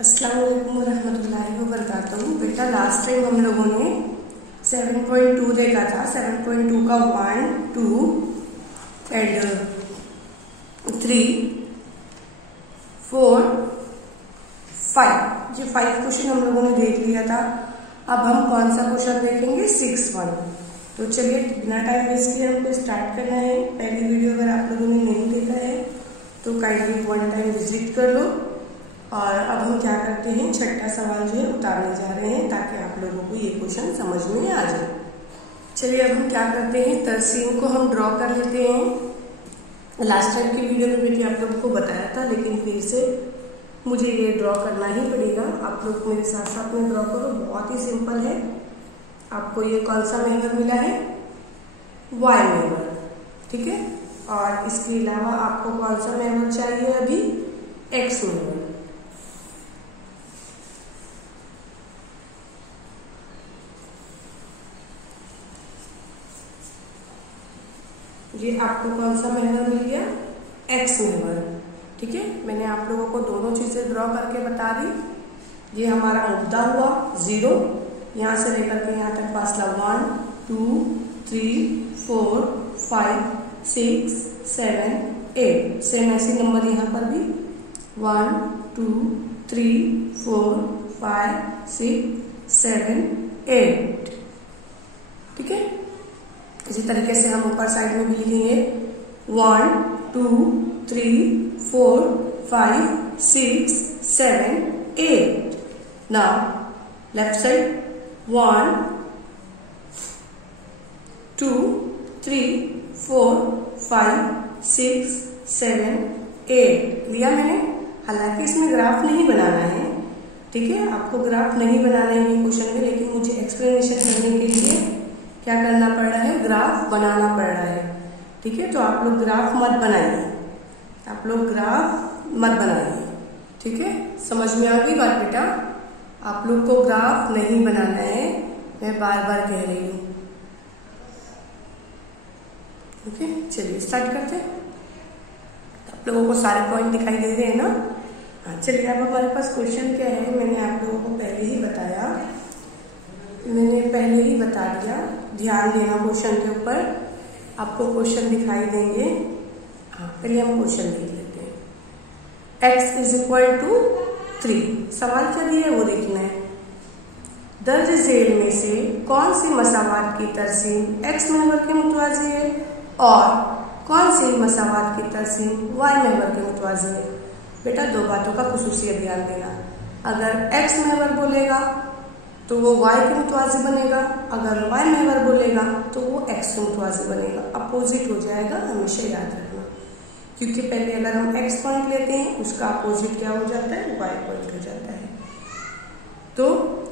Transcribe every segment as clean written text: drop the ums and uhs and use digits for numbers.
अस्सलाम वालेकुम रहमतुल्लाहि व बरकातहू। बेटा लास्ट टाइम हम लोगों ने 7.2 देखा था। 7.2 का 1, 2 एंड 3, 4, 5 ये 5 क्वेश्चन हम लोगों ने देख लिया था। अब हम कौन सा क्वेश्चन देखेंगे? 6.1। तो चलिए बिना टाइम वेस्ट किए हमको स्टार्ट करना है। पहली वीडियो अगर आप लोगों ने नहीं देखा है तो काइंडली वन टाइम विजिट कर लो। और अब हम क्या करते हैं, छठा सवाल जो है उतारने जा रहे हैं ताकि आप लोगों को ये क्वेश्चन समझ में आ जाए। चलिए अब हम क्या करते हैं, तरसीम को हम ड्रॉ कर लेते हैं। लास्ट टाइम की वीडियो में बेटी आप लोगों को बताया था, लेकिन फिर से मुझे ये ड्रॉ करना ही पड़ेगा। आप लोग मेरे साथ साथ में ड्रॉ करो, बहुत ही सिंपल है। आपको ये कौन सा मेंबर मिला है? वाई मेंबर, ठीक है। और इसके अलावा आपको कौन सा मेंबर चाहिए अभी? X member. ये आपको कौन सा मेंबर मिल गया? एक्स मेंबर, ठीक है। मैंने आप लोगों को दोनों चीजें ड्रॉ करके बता दी। ये हमारा मुद्दा हुआ 0, यहाँ से लेकर के यहाँ तक फासला 1, 2, 3, 4, 5, 6, 7, 8। सेम ऐसी नंबर यहाँ पर भी 1, 2, 3, 4, 5, 6, 7, 8, ठीक है। इसी तरीके से हम ऊपर साइड में भी लिखेंगे 1, 2, 3, 4, 5, 6, 7, 8। नाउ लेफ्ट साइड 1, 2, 3, 4, 5, 6, 7, 8 लिया मैंने। हालांकि इसमें ग्राफ नहीं बनाना है, ठीक है। आपको ग्राफ नहीं बनाना है ये क्वेश्चन में, लेकिन मुझे एक्सप्लेनेशन करने के लिए क्या करना पड़ रहा है? ग्राफ बनाना पड़ रहा है, ठीक है। तो आप लोग ग्राफ मत बनाइए, आप लोग ग्राफ मत बनाइए, ठीक है। समझ में आ गई बात बेटा? आप लोग को ग्राफ नहीं बनाना है, मैं बार बार कह रही हूँ, ओके। चलिए स्टार्ट करते हैं। आप लोगों को सारे पॉइंट दिखाई दे रहे हैं ना? हाँ चलिए, अब हमारे पास क्वेश्चन क्या है, मैंने आप लोगों को पहले ही बताया, मैंने पहले ही बता दिया। ध्यान देना क्वेश्चन के ऊपर, आपको क्वेश्चन दिखाई देंगे। हाँ पहले हम क्वेश्चन देख लेते हैं। x is equal to 3। सवाल क्या दिया है वो देखना है। दर्ज झेल में से कौन सी मसावात की तरसीम x मेंबर के मुतवाज़ी है और कौन सी मसावात की तरसीम y मेंबर के मुतवाज़ी है? बेटा दो बातों का खुसूसियत ध्यान देना। अगर x मेंबर बोलेगा तो वो y के मुतवाज़ी बनेगा, अगर y मेंबर बोलेगा तो वो x के मुतवाज़ी बनेगा। अपोजिट हो जाएगा, हमेशा याद रखना, क्योंकि पहले अगर हम x पॉइंट लेते हैं उसका अपोजिट क्या हो जाता है? y पॉइंट हो जाता है। तो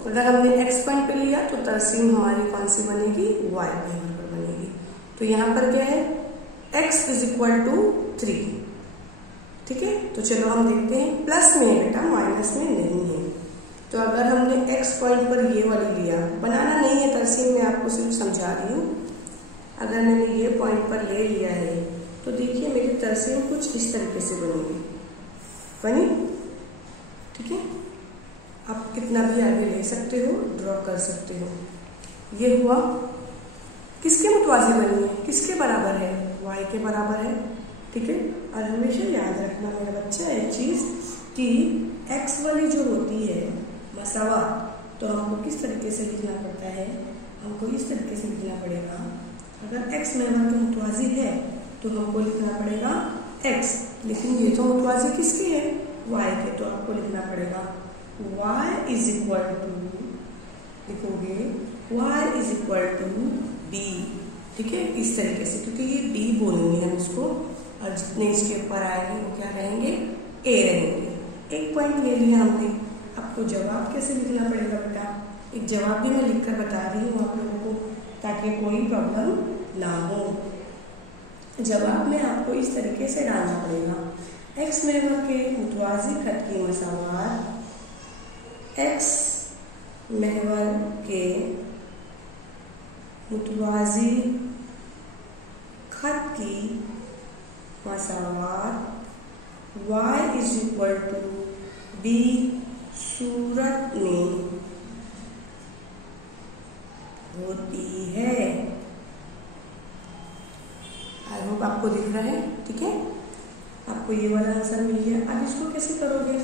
अगर हमने x पॉइंट पे लिया तो तरसीम हमारी कौन सी बनेगी? y मेंबर पर बनेगी। तो यहाँ पर क्या है? x इज इक्वल टू 3, ठीक है। तो चलो हम देखते हैं, प्लस में है बेटा, माइनस में नहीं है। तो अगर हमने x पॉइंट पर ये वाली लिया, बनाना नहीं है तरसीम, मैं आपको सिर्फ समझा रही हूँ। अगर मैंने ये पॉइंट पर ले लिया है तो देखिए मेरी तरसीम कुछ इस तरीके से बनी, ठीक है। आप कितना भी आगे ले सकते हो, ड्रॉ कर सकते हो। ये हुआ, किसके मुतवाज़ी बनी है? किसके बराबर है? y के बराबर है, ठीक है। और हमेशा याद रखना मेरा बच्चा एक चीज कि x वाली जो होती है मसावात, तो हमको किस तरीके से लिखना पड़ता है? हमको इस तरीके से लिखना पड़ेगा। अगर x मेंबर के मुतवाज़ी है तो हमको लिखना पड़ेगा x, लेकिन ये तो मुतवाज़ी किसके है? y के। तो आपको लिखना पड़ेगा y इज इक्वल टू, लिखोगे y is equal to b, ठीक है। इस तरीके से, क्योंकि ये b बोलेंगे हम इसको, और जितने इसके ऊपर आएंगे वो क्या रहेंगे? a रहेंगे। एक पॉइंट ले लिया हमने। आपको जवाब कैसे लिखना पड़ेगा बेटा? एक जवाब भी मैं लिखकर बता रही हूँ आप लोगों को, ताकि कोई प्रॉब्लम ना हो। जवाब में आपको इस तरीके से डालना पड़ेगा। x मेंबर के मुतवाज़ी खत की मसावात, x मेंबर के मुतवाज़ी खत की मसावात y is equal to b सूरत में होती है। आई होप आपको दिख रहा है, ठीक है। आपको ये वाला आंसर मिल गया। अब इसको कैसे करोगे,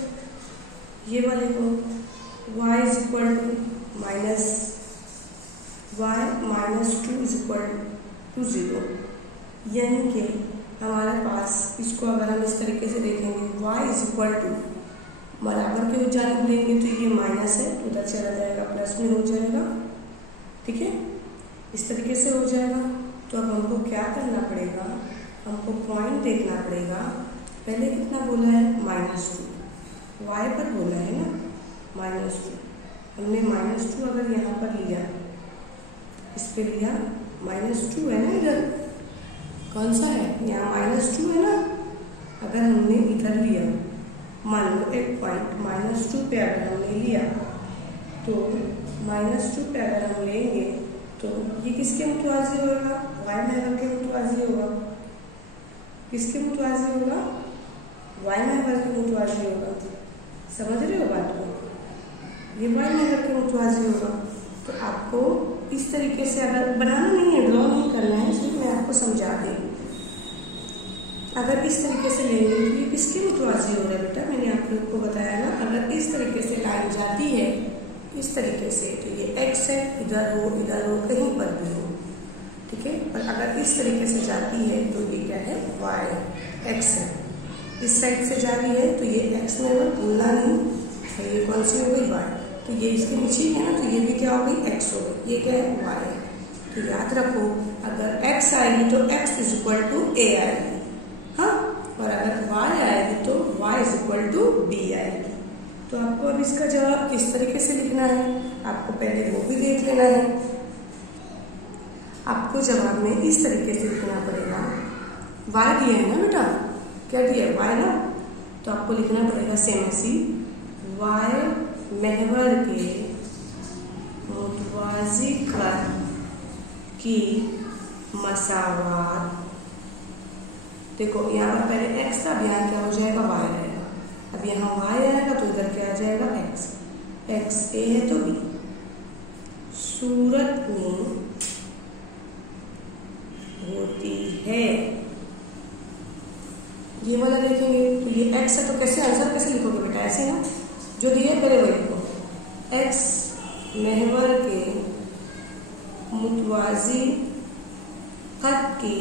ये वाले को y is equal to minus Y minus 2 is equal to 0, यानी कि हमारे पास इसको अगर हम इस तरीके से देखेंगे y इज इक्वल टू बराबर के जानिब लेंगे तो ये माइनस है, तो उधर चला जाएगा, प्लस में हो जाएगा, ठीक है, इस तरीके से हो जाएगा। तो अब हमको क्या करना पड़ेगा, हमको पॉइंट देखना पड़ेगा। पहले कितना बोला है, -2, y पर बोला है ना -2, हमने -2 अगर यहाँ पर लिया, इस पे लिया, -2 है ना, इधर कौन सा है, यहाँ -2 है ना। अगर हमने इधर लिया, मान लो एक पॉइंट -2 पे अगर हमने लिया, तो -2 पे अगर हम लेंगे तो ये किसके मुतवाज़ी होगा, y महवर के मुतवाज़ी होगा। किसके मुतवाज़ी होगा, y महवर के मुतवाज़ी होगा। समझ रहे हो बात को, ये y महवर के मुतवाज़ी होगा। तो आपको इस तरीके से अगर बनाना नहीं है, ड्रॉ नहीं करना है, सिर्फ मैं आपको समझा दें। अगर इस तरीके से लेंगे तो ये किसके मुतवाज़ी हो रहा है बेटा, मैंने आप लोग को बताया ना। अगर इस तरीके से लाइन जाती है, इस तरीके से, तो ये x है, इधर हो कहीं पर भी हो, ठीक है। और अगर इस तरीके से जाती है तो ये क्या है, y, x है। इस साइड से जा रही है तो ये x में अगर भूलना नहीं, तो ये कौन सी हो गई, y, तो ये इसके नीचे है ना, तो ये भी क्या हो गई, x हो गई, ये क्या है, y है। तो याद रखो, अगर x आएगी तो x is equal to a आएगी, हाँ, और अगर y आएगी तो y is equal to b आएगी। तो आपको अब इसका जवाब किस तरीके से लिखना है, आपको पहले वो भी देख लेना है। आपको जवाब में इस तरीके से लिखना पड़ेगा, y दिया है ना बेटा, क्या दिया है, y ना, तो आपको लिखना पड़ेगा सेम ऐसी, y महवर के मुतवाज़ी खत की मसावात। देखो यहाँ पर पहले x था, अब यहाँ क्या हो जाएगा, y रहेगा। अब यहाँ y आएगा तो इधर क्या आ जाएगा, x a है तो b। सूरत में होती है, ये वाला देखेंगे तो ये x है, तो कैसे आंसर कैसे लिखोगे बेटा, ऐसे ना, जो दिया है पहले वही लिखो, x महवर के मुतवाज़ी खत की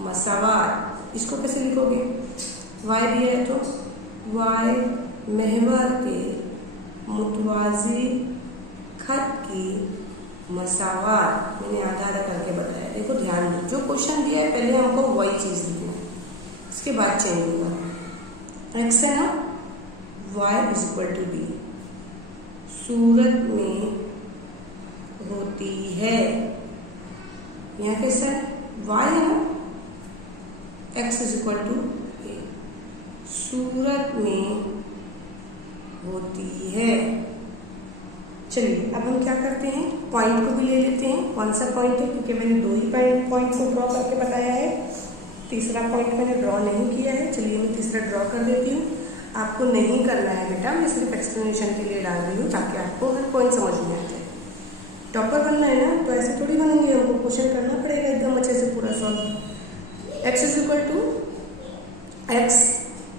मसावात। इसको कैसे लिखोगे, y दिया है तो y महवर के मुतवाज़ी खत की मसावात, मैंने आधा आधा करके बताया। देखो ध्यान दो, जो क्वेश्चन दिया है पहले हमको वही चीज़ लिखना है, इसके बाद चेंज होगा। x है ना, y is equal to b, सूरत में होती है, यहाँ कैसा है, y है ना, x is equal to a, सूरत में होती है। चलिए अब हम क्या करते हैं, पॉइंट को भी ले लेते हैं। कौन सा पॉइंट है, क्योंकि मैंने 2 ही पॉइंट को ड्रॉ करके बताया है, तीसरा पॉइंट मैंने ड्रॉ नहीं किया है। चलिए मैं तीसरा ड्रॉ कर देती हूँ। आपको नहीं करना है बेटा, मैं सिर्फ एक्सप्लेनेशन के लिए डाल रही हूँ ताकि आपको हर पॉइंट समझ में आ जाए। टॉपर बनना है ना, तो ऐसे थोड़ी बनेंगे, हमको क्वेश्चन करना पड़ेगा एकदम अच्छे से पूरा solve. x is equal to x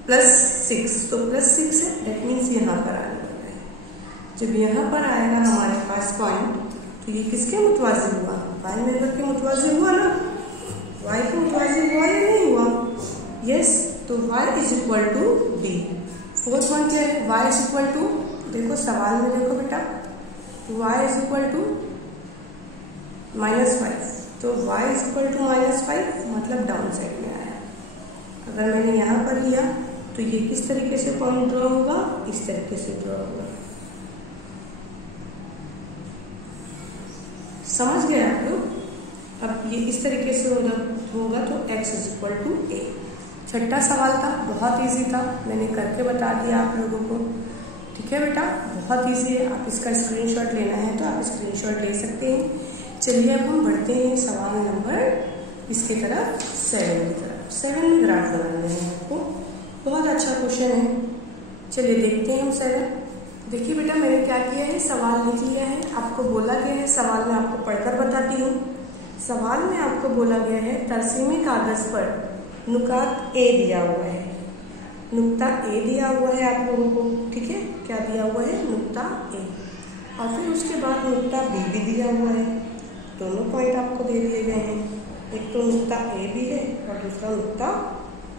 plus 6, तो +6 है, डेट मीन्स यहाँ पर आने वाला है। जब यहाँ पर आएगा हमारे पास पॉइंट, तो ये किसके मुतवाज़ी हुआ, y महवर के मुतवाज़ी हुआ ना, y के मुतवाज़ी हुआ या नहीं हुआ, यस। तो y is equal to b। Fourth one क्या है, y इज इक्वल टू, देखो सवाल में देखो बेटा, y इज इक्वल टू -5, तो y इज इक्वल टू -5 मतलब डाउन साइड में आया। अगर मैंने यहाँ पर लिया तो ये किस तरीके से पॉइंट ड्रॉ होगा, इस तरीके से ड्रॉ होगा। समझ गए आप लोग। अब ये इस तरीके से होगा तो x is equal to a। छठा सवाल था, बहुत इजी था, मैंने करके बता दिया आप लोगों को, ठीक है बेटा, बहुत इजी है। आप इसका स्क्रीनशॉट लेना है तो आप स्क्रीनशॉट ले सकते हैं। चलिए अब हम बढ़ते हैं सवाल नंबर इसकी तरफ, 7 की तरफ। 7 में ग्राफ बनाना है आपको, बहुत अच्छा क्वेश्चन है। चलिए देखते हैं हम 7। देखिए बेटा, मैंने क्या किया है, सवाल लिख लिया है। आपको बोला गया है, सवाल में आपको पढ़कर बताती हूँ। सवाल में आपको बोला गया है तरसीमी कागज पर नुकात ए दिया हुआ है। नुक्ता ए दिया हुआ है आप लोगों को, ठीक है। क्या दिया हुआ है? नुक्ता ए। और फिर उसके बाद नुक्ता बी भी दिया हुआ है। दोनों पॉइंट आपको दे दिए गए हैं। एक तो नुक्ता ए भी है और दूसरा नुक्ता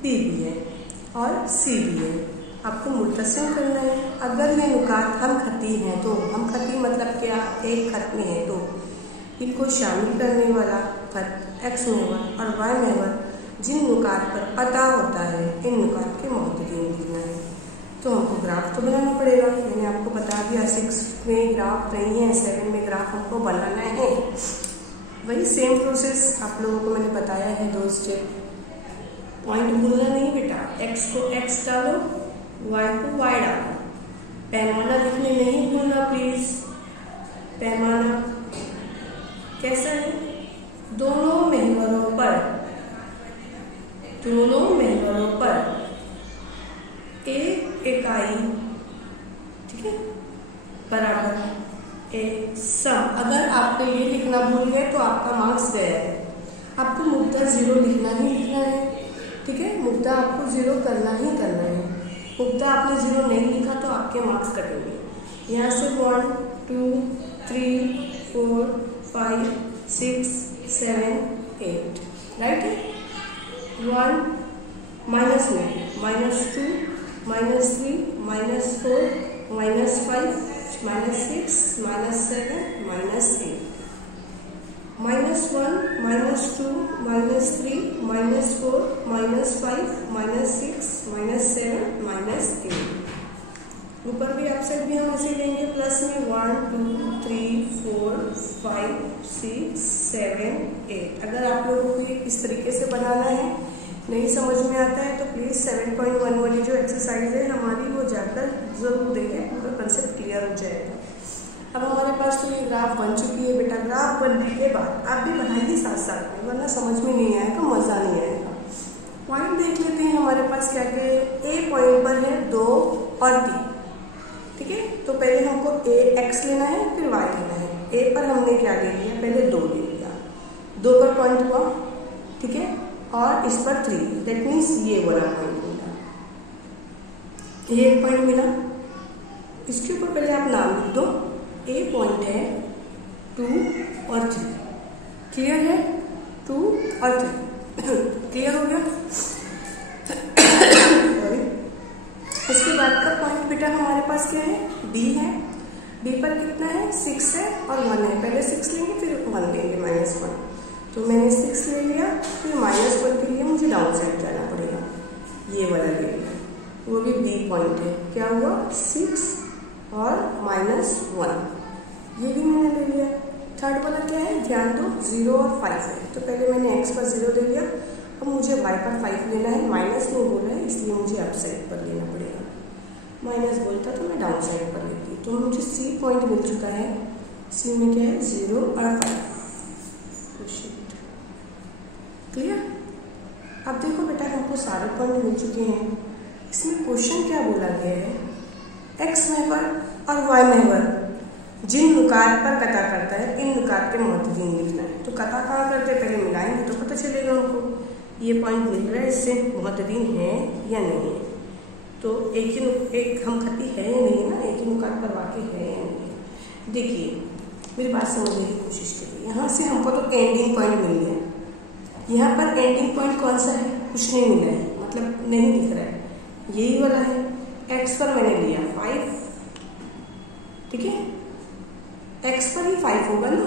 बी भी है और सी भी है। आपको मुत्तसिल करना है। अगर ये नुकात हम खती हैं तो, हम खती मतलब क्या, एक खत में है तो इनको शामिल करने वाला खत एक्स महवर और वाई महवर जिन नुकात पर पता होता है, इन नुकात के मोहतदीन लिखना है। तो हमको ग्राफ तो बनाना पड़ेगा। मैंने आपको बता दिया 6 में ग्राफ नहीं है, 7 में ग्राफ हमको बनाना है। वही सेम प्रोसेस आप लोगों को मैंने बताया है, 2 स्टेप। पॉइंट भूलना नहीं बेटा, एक्स को एक्स डालो, वाई को वाई डालो। पैमाना लिखने नहीं भूलना प्लीज। पैमाना कैसा है? दोनों महवरों पर एक इकाई, ठीक है, बराबर एक सम। अगर आपने ये लिखना भूल गए तो आपका मार्क्स गया है। आपको मुद्दा 0 लिखना ही लिखना है, ठीक है। मुद्दा आपको 0 करना ही करना है। मुद्दा आपने 0 नहीं लिखा तो आपके मार्क्स कटेंगे। यहाँ से 1 2 3 4 5 6 7 8, राइट है। 1 माइनस में -2 -3 -4 -5 -6 -7 -8, -1 -2 -3 -4 -5 -6 -7 -8। ऊपर भी आप साइड भी हम ऐसे लेंगे, प्लस में 1 2 3 4 5 6 7 8। अगर आप लोगों को ये इस तरीके से बनाना है, नहीं समझ में आता है तो प्लीज 7.1 वाली जो एक्सरसाइज है हमारी वो जाकर जरूर देखें, पूरा कंसेप्ट क्लियर हो जाएगा। अब हमारे पास तो ये ग्राफ बन चुकी है बेटा। ग्राफ बनने के बाद आप भी बनाइए साथ साथ में, वरना समझ में नहीं आएगा, मजा नहीं आएगा। पॉइंट देख लेते हैं हमारे पास क्या क्या है। ए पॉइंट पर है 2 और 3, ठीक है। तो पहले हमको ए एक्स लेना है, फिर वाई लेना है। ए पर हमने क्या ले लिया, पहले 2 ले लिया, 2 पर पॉइंट हुआ, ठीक है। और इस पर 3, दैट मीन्स ये वाला पॉइंट मिला, ये एक पॉइंट मिला। इसके ऊपर पहले आप नाम लिख दो। ए पॉइंट है 2 और 3, क्लियर है। 2 और 3 क्लियर हो गया। इसके बाद का पॉइंट बेटा हमारे पास क्या है, डी है। डी पर कितना है, 6 है और 1 है। पहले 6 लेंगे फिर 1 लेंगे, -1। तो मैंने 6 ले लिया, फिर -1 के लिए मुझे डाउन साइड जाना पड़ेगा, ये वाला ले लिया, वो भी बी पॉइंट है। क्या हुआ, 6 और -1, ये भी मैंने ले लिया। थर्ड वाला क्या है, ध्यान दो, 0 और 5 है। तो पहले मैंने x पर 0 ले लिया, अब मुझे y पर 5 लेना है। माइनस नहीं बोला है इसलिए मुझे अप साइड पर लेना पड़ेगा। माइनस बोलता तो मैं डाउन साइड पर लेती। तो मुझे सी पॉइंट मिल चुका है। सी में क्या है, 0 और 5। क्लियर। अब देखो बेटा, हमको सारे पॉइंट मिल चुके हैं। इसमें क्वेश्चन क्या बोला गया है, एक्स महवर और वाई महवर जिन नुकात पर कता करता है, इन नुकात के मोहतदीन लिखना है। तो कता कहाँ करते हैं, पहले मिलाएंगे तो पता चलेगा हमको। ये पॉइंट मिल रहा है, इससे मोहतदीन है या नहीं है। तो एक हम खती है या नहीं ना, एक ही नुकात पर वाक़ई है या नहीं। देखिए मेरी बात समझने की कोशिश करिए। यहाँ से हमको तो एंडिंग पॉइंट मिल गया। यहाँ पर एंडिंग पॉइंट कौन सा है, कुछ नहीं मिला है, मतलब नहीं दिख रहा है, यही वाला है। एक्स पर मैंने लिया 5, ठीक है, एक्स पर ही 5 होगा ना,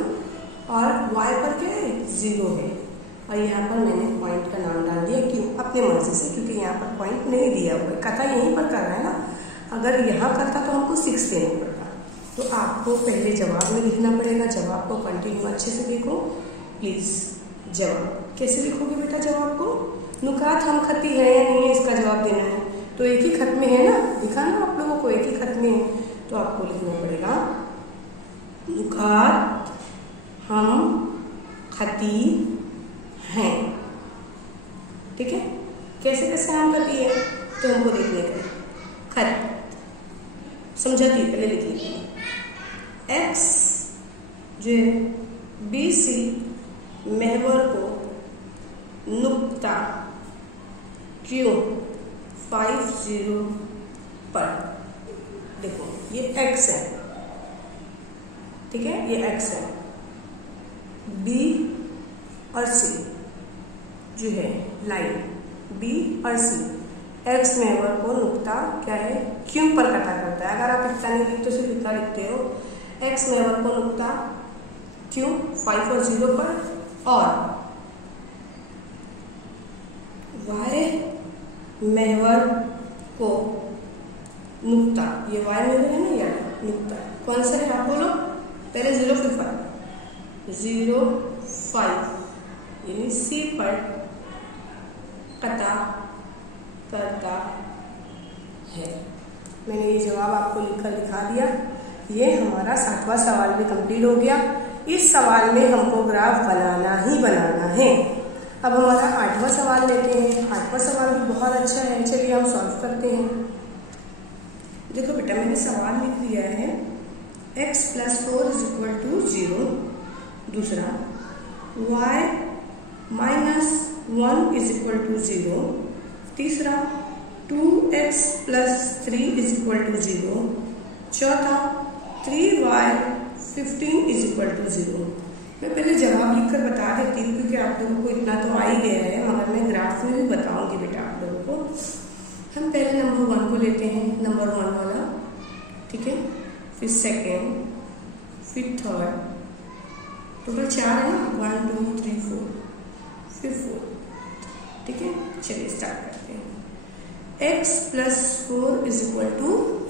और वाई पर क्या है, 0 है। और यहाँ पर मैंने पॉइंट का नाम डाल दिया, क्यों, अपने मर्जी से, क्योंकि यहाँ पर पॉइंट नहीं दिया हुआ है। कथा यहीं पर कर रहा है ना, अगर यहाँ करता तो हमको 6 देना पड़ता। तो आपको पहले जवाब में लिखना पड़ेगा। जवाब को कंटिन्यू अच्छे से देखो प्लीज। जवाब कैसे लिखोगे बेटा, जवाब को नुकात हम खती है या नहीं है इसका जवाब देना है। तो एक ही खत में है ना, दिखा ना आप लोगों को, एक ही खत में है। तो आपको लिखना पड़ेगा नुकात हम खती हैं, ठीक है। कैसे कैसे हम खती है तो हमको देखने का, खत समझाती हूँ, पहले लिख लीजिए। एक्स जो BC महवर को नुक्ता Q 50 पर, देखो ये x है, ठीक है, ये x है, B और C जो है लाइन B और C एक्स महवर को नुक्ता क्या है Q पर कटा करता है। अगर आप इतना नहीं लिखते तो सिर्फ इतना लिखते हो, एक्स महवर को नुक्ता Q 5 और 0 पर और Y महवर को नुक्ता, ये Y महवर है ना, यार नुक्ता कौन सा है आप बोलो, पहले 0 फिर 5, 0 5 यानी C पर कटा करता है। मैंने ये जवाब आपको लिखकर दिखा दिया। ये हमारा 7वां सवाल भी कंप्लीट हो गया। इस सवाल में हमको ग्राफ बनाना ही बनाना है। अब हमारा 8वां सवाल लेते हैं। 8वां सवाल भी बहुत अच्छा है, चलिए हम सॉल्व करते हैं। देखो बेटा, मैंने सवाल लिख दिया है x + 4 = 0, दूसरा y - 1 = 0, तीसरा 2x + 3 = 0, चौथा 3y 15 = 0। मैं पहले जवाब लिखकर बता देती हूँ क्योंकि आप लोगों को इतना तो आ ही गया है, मगर मैं ग्राफ में भी बताऊंगी बेटा आप लोगों को। हम पहले नंबर 1 को लेते हैं, नंबर 1 वाला, ठीक है, फिर सेकेंड, फिर थर्ड, टोटल 4 है ना, 1 2 3 4, फिर 4, ठीक है। चलिए स्टार्ट करते हैं। x + 4 =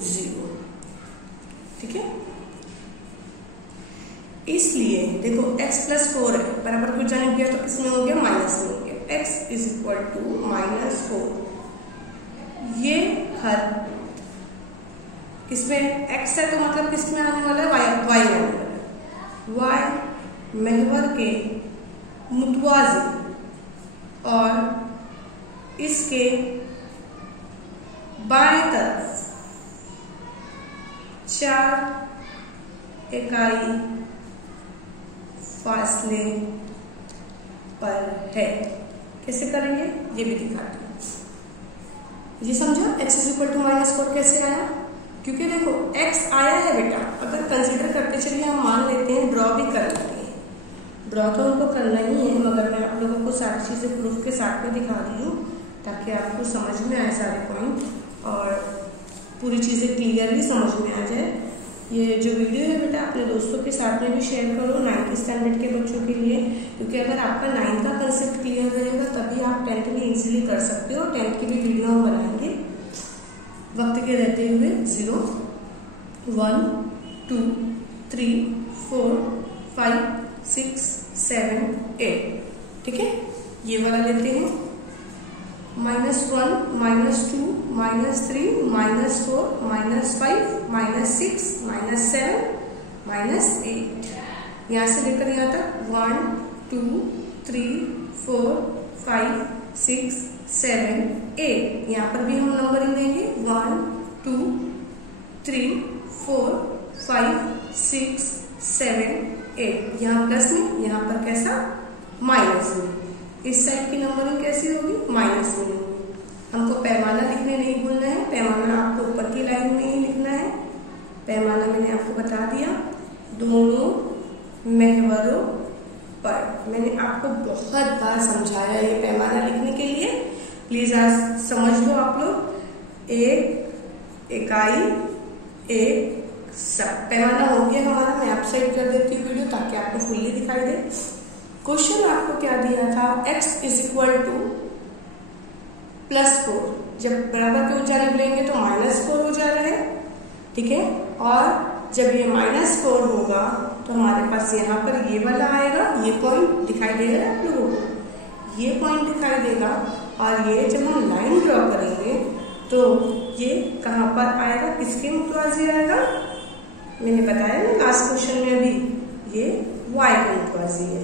0, ठीक है। इसलिए देखो x + 4 है, बराबर कुछ जाने गया तो किसमें हो गया, माइनस में हो गया। x = -4, ये हर किसमें x है तो मतलब किसमें आने वाला है, y में आने वाला है। y महवर के मुतवाज़ी और इसके बाएं तरफ 4 इकाई फासले पर है। कैसे करेंगे ये भी दिखाते हैं। ये समझा x = -4 कैसे आया, क्योंकि देखो x आया है बेटा, अगर कंसीडर करते चलिए हम मान लेते हैं, ड्रॉ भी कर लेते हैं। ड्रॉ तो हमको करना ही है, मगर मैं आप लोगों को सारी चीज़ें प्रूफ के साथ में दिखा रही हूँ ताकि आपको समझ में आए सारे पॉइंट और पूरी चीज़ें क्लियरली समझ में आ जाए। ये जो वीडियो है बेटा अपने दोस्तों के साथ में भी शेयर करो, 9th स्टैंडर्ड के बच्चों के लिए, क्योंकि अगर आपका 9th का कंसेप्ट क्लियर रहेगा तभी आप 10th में इजीली कर सकते हो। 10th की भी वीडियो हम बनाएंगे वक्त के रहते हुए। 0 1 2 3 4 5 6 7 8, ठीक है। ये वाला लेते हैं, -1 -2 -3 -4 -5 -6 -7 -8, यहाँ से लेकर यहाँ तक 1 2 3 4 5 6 7 8। यहाँ पर भी हम नंबरिंग देंगे 1 2 3 4 5 6 7 8। यहाँ प्लस में, यहाँ पर कैसा, माइनस में। इस साइड की नंबरिंग कैसी होगी, माइनस में होगी। हमको पैमाना लिखने नहीं भूलना है, पैमाना आपको ऊपर की लाइन में ही लिखना है। पैमाना मैंने आपको बता दिया, दोनों महवरों पर। मैंने आपको बहुत बार समझाया ये पैमाना लिखने के लिए, प्लीज आज समझ लो आप लोग। एक इकाई एक सब पैमाना हो गया हमारा। मैं आप साइड कर देती हूँ वीडियो ताकि आपको फुल्ली दिखाई दे। क्वेश्चन आपको क्या दिया था, x = +4, जब बराबर के जाने लेंगे तो -4 हो जा रहा है, ठीक है। और जब ये -4 होगा तो हमारे पास यहाँ पर ये वाला आएगा, ये पॉइंट दिखाई देगा आप लोगों को, ये पॉइंट दिखाई देगा। और ये जब हम लाइन ड्रॉ करेंगे तो ये कहाँ पर आएगा, किसके मुतवाज़ी आएगा, मैंने बताया ना लास्ट क्वेश्चन में अभी, ये y के मुतवाज़ी है।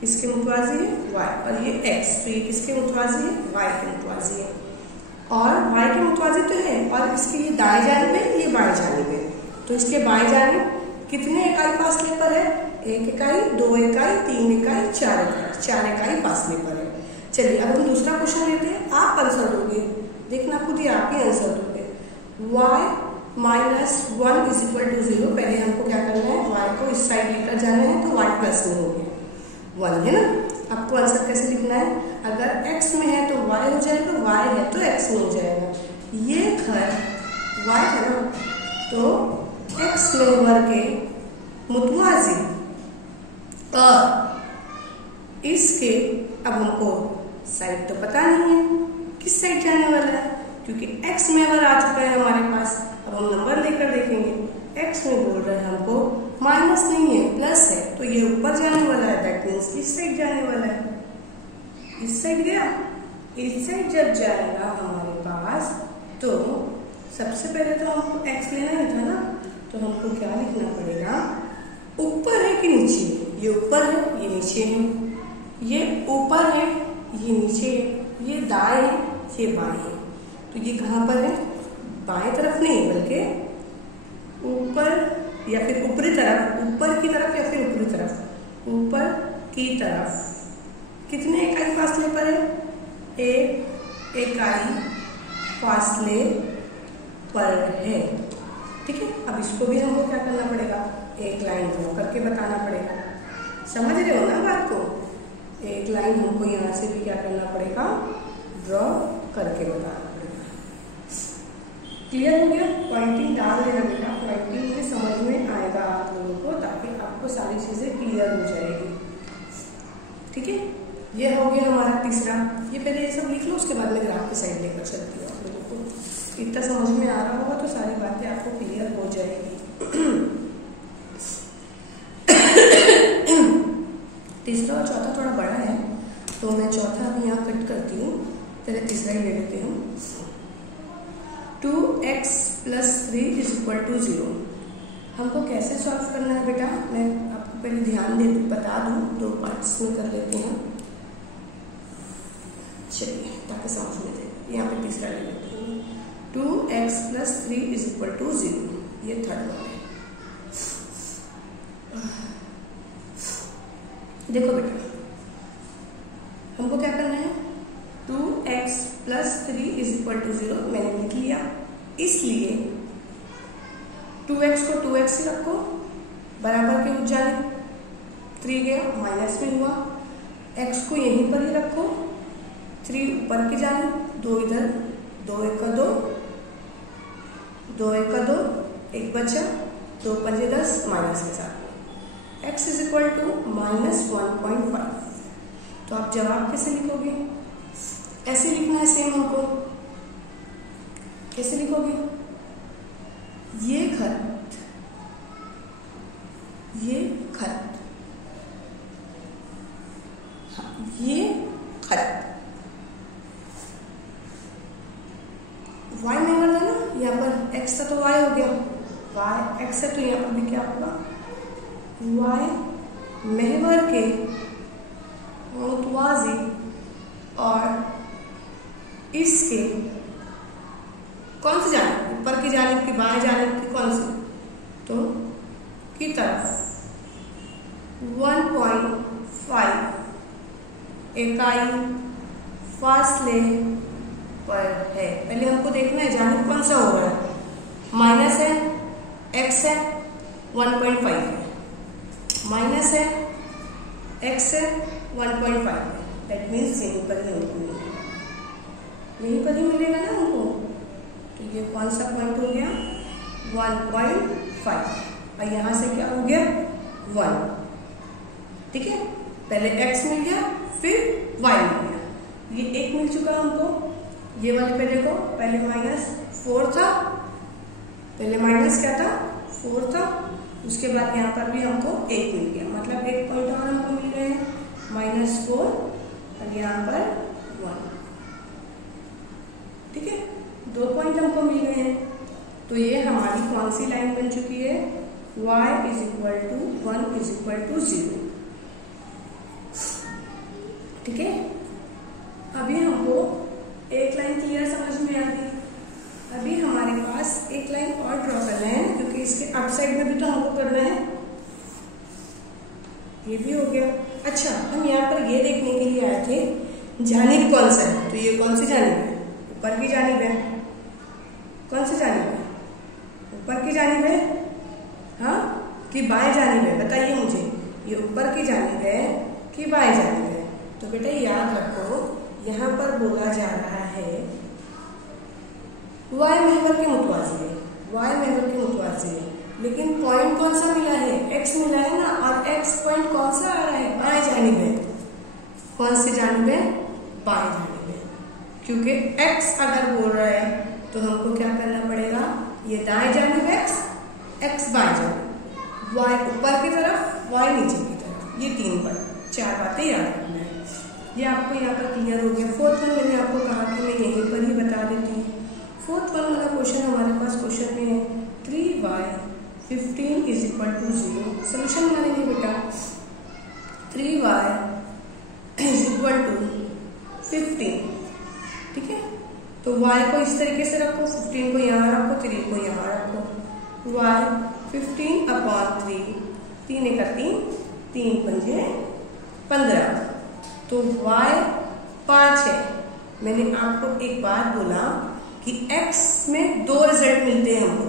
किसके मुतवाज़ी है, y, और ये x, तो ये किसके मुतवाज़ी है, y के मुतवाज़ी है। और y के मुतवाजिब तो है, और इसके ये दाएं जानिब है, ये बाएं जानिब है। तो इसके बाएं जानिब कितने इकाई फासले पर है? 1 इकाई, 2 इकाई, 3 इकाई, 4 इकाई, 4 इकाई फासले पर है। चलिए अब हम दूसरा क्वेश्चन लेते हैं। आप आंसर दोगे, देखना खुद ही आप ही आंसर दोगे। y -1 is equal to 0। पहले हमको क्या करना है, y को इस साइड लेकर जाना है, तो y प्लस में हो गया 1 है ना। आपको आंसर कैसे लिखना है? अगर x में है तो y हो जाएगा, y है तो x में हो जाएगा। ये घर y है ना, तो x महवर के मुतवाज़िन और इसके, अब हमको साइड तो पता नहीं है किस साइड जाने वाला है, क्योंकि x महवर आ चुका है हमारे पास। अब हम नंबर लेकर देखेंगे। x में बोल रहे हैं हमको माइनस नहीं है, प्लस है, तो ये ऊपर जाने वाला है, दैट मीन्स इस साइड जाने वाला है। इस साइड गया, इस साइड जब जाएगा हमारे पास, तो सबसे पहले तो हमको x लेना ही था ना, तो हमको क्या लिखना पड़ेगा? ऊपर है कि नीचे? ये ऊपर है, ये नीचे है। ये ऊपर है, ये नीचे है। ये दाएं है, ये बाएं है। तो ये कहाँ पर है? बाएं तरफ नहीं, बल्कि ऊपर या फिर ऊपरी तरफ, ऊपर की तरफ या फिर ऊपरी तरफ, ऊपर की तरफ। कितने इकाई फासले पर है? 1 इकाई फासले पर है। ठीक है, अब इसको भी हमको क्या करना पड़ेगा? एक लाइन ड्रॉ करके बताना पड़ेगा। समझ रहे हो ना बात को? एक लाइन हमको यहाँ से भी क्या करना पड़ेगा? ड्रॉ करके बताना पड़ेगा। क्लियर हो गया? पॉइंटिंग डाल देना बेटा, पॉइंटिंग में समझ में आएगा आप लोगों को, ताकि आपको सारी चीजें क्लियर हो जाएगी। ठीक है, ये हो गया हमारा तीसरा। ये पहले ये सब लिख लो, उसके बाद में ग्राफ की साइड लेकर चलती हूँ। आप लोगों को इतना समझ में आ रहा होगा तो सारी बातें आपको क्लियर हो जाएगी। तीसरा और चौथा थोड़ा बड़ा है, तो मैं चौथा अभी यहाँ कट करती हूँ, पहले तीसरा ही ले लेते हैं। 2x + 3 is equal to 0। हमको कैसे सॉल्व करना है बेटा? मैं आपको पहले ध्यान दे बता दूँ, 2 पार्ट्स में कर लेते हैं। चलिए, ताकि समझ में दे। यहाँ पे तीसरा ले लेते हैं। 2x + 3 is equal to 0। ये थर्ड वन है। देखो बेटा, हमको क्या करना है? 2x + 3 इज इक्वल टू 0 मैंने लिख लिया। इसलिए 2x को 2x से रखो, बराबर के उस जानिब 3 गया, माइनस में हुआ। x को यहीं पर ही रखो, 3 ऊपर की जानिब, 2 इधर, 2 1 का 2, 2 1 का 2, 1 बचा, 2 5 10, माइनस के साथ x इज इक्वल टू -1.5। तो आप जवाब कैसे लिखोगे? ऐसे लिखना है सेम हमको। कैसे लिखोगे? ये खत, ये खत, हाँ, ये खत y महवर था ना, यहाँ पर x था तो y हो गया, y x है तो यहाँ पर भी क्या होगा? y महवर के मुतवाज़िन और इसके कौन सी जानिब? ऊपर की जानिब की, बाएं जानिब की, कौन सी? तो की तरफ 1.5 इकाई फासले पर है। पहले हमको देखना है जानिब कौन सा हो रहा है। माइनस है, x है, 1.5 है, माइनस है, x है, 1.5 है। दैट मीन्स यहीं पर ही हमको मिलेगा, यहीं पर ही मिलेगा ना हमको। तो ये कौन सा पॉइंट हो गया? 1.5। और यहाँ से क्या हो गया? 1। ठीक है, पहले x मिल गया, फिर y मिल गया। ये 1 मिल चुका हमको। ये वाले पे देखो, पहले -4 था, पहले माइनस क्या था? 4 था। उसके बाद यहाँ पर भी हमको 1 मिल गया, मतलब 1 पॉइंट और हमको मिल गए हैं, -4 और यहाँ पर 1। ठीक है, 2 पॉइंट हमको मिल गए हैं। तो ये हमारी कौन सी लाइन बन चुकी है? y is equal to 1 is equal to 0। ठीक है, अभी हमको एक लाइन क्लियर समझ में और ड्रॉ करना है, क्योंकि इसके अप साइड में भी तो हमको करना है। ये भी हो गया। अच्छा, हम यहाँ पर ये देखने के लिए आए थे जानिब कौन सा है, तो ये कौन सी जानिब है? ऊपर की जानिब है। कौन सी जानिब है? ऊपर की जानिब है, हाँ कि बाएं जानिब है? बताइए मुझे, ये ऊपर की जानिब है कि बाएं जानिब है? तो बेटा याद रखो, यहाँ पर बोला जा रहा है वाई महवर के मुतवाज़ी है, वाई महवर के मुतवाज़ी है, लेकिन पॉइंट कौन सा मिला है? एक्स मिला है ना, और एक्स पॉइंट कौन सा आ रहा है? बाएं जानिब है। कौन सी जानिब है? बाएं जानिब है। क्योंकि एक्स अगर बोल रहा है तो हमको क्या करना पड़ेगा? ये दाएं जानिब एक्स, एक्स बाएं जानिब, वाई ऊपर की तरफ, वाई नीचे की तरफ, ये 4 बातें याद रखना है। ये आपको यहाँ पर क्लियर हो गया। फोर्थ वन मैंने आपको कहा कि मैं यहीं पर ही बता देती हूँ। फोर्थ वन वाला क्वेश्चन हमारे पास क्वेश्चन में है 3y 15 = 0। सोल्यूशन मानेंगे बेटा, 3y = 15, ठीक है। तो y को इस तरीके से रखो, 15 को यहाँ रखो, 3 को यहाँ रखो। y 15/3, 3 × 3, 3 × 5 = 15। तो y 5 है। मैंने आपको एक बात बोला कि x में 2 रिजल्ट मिलते हैं हमको।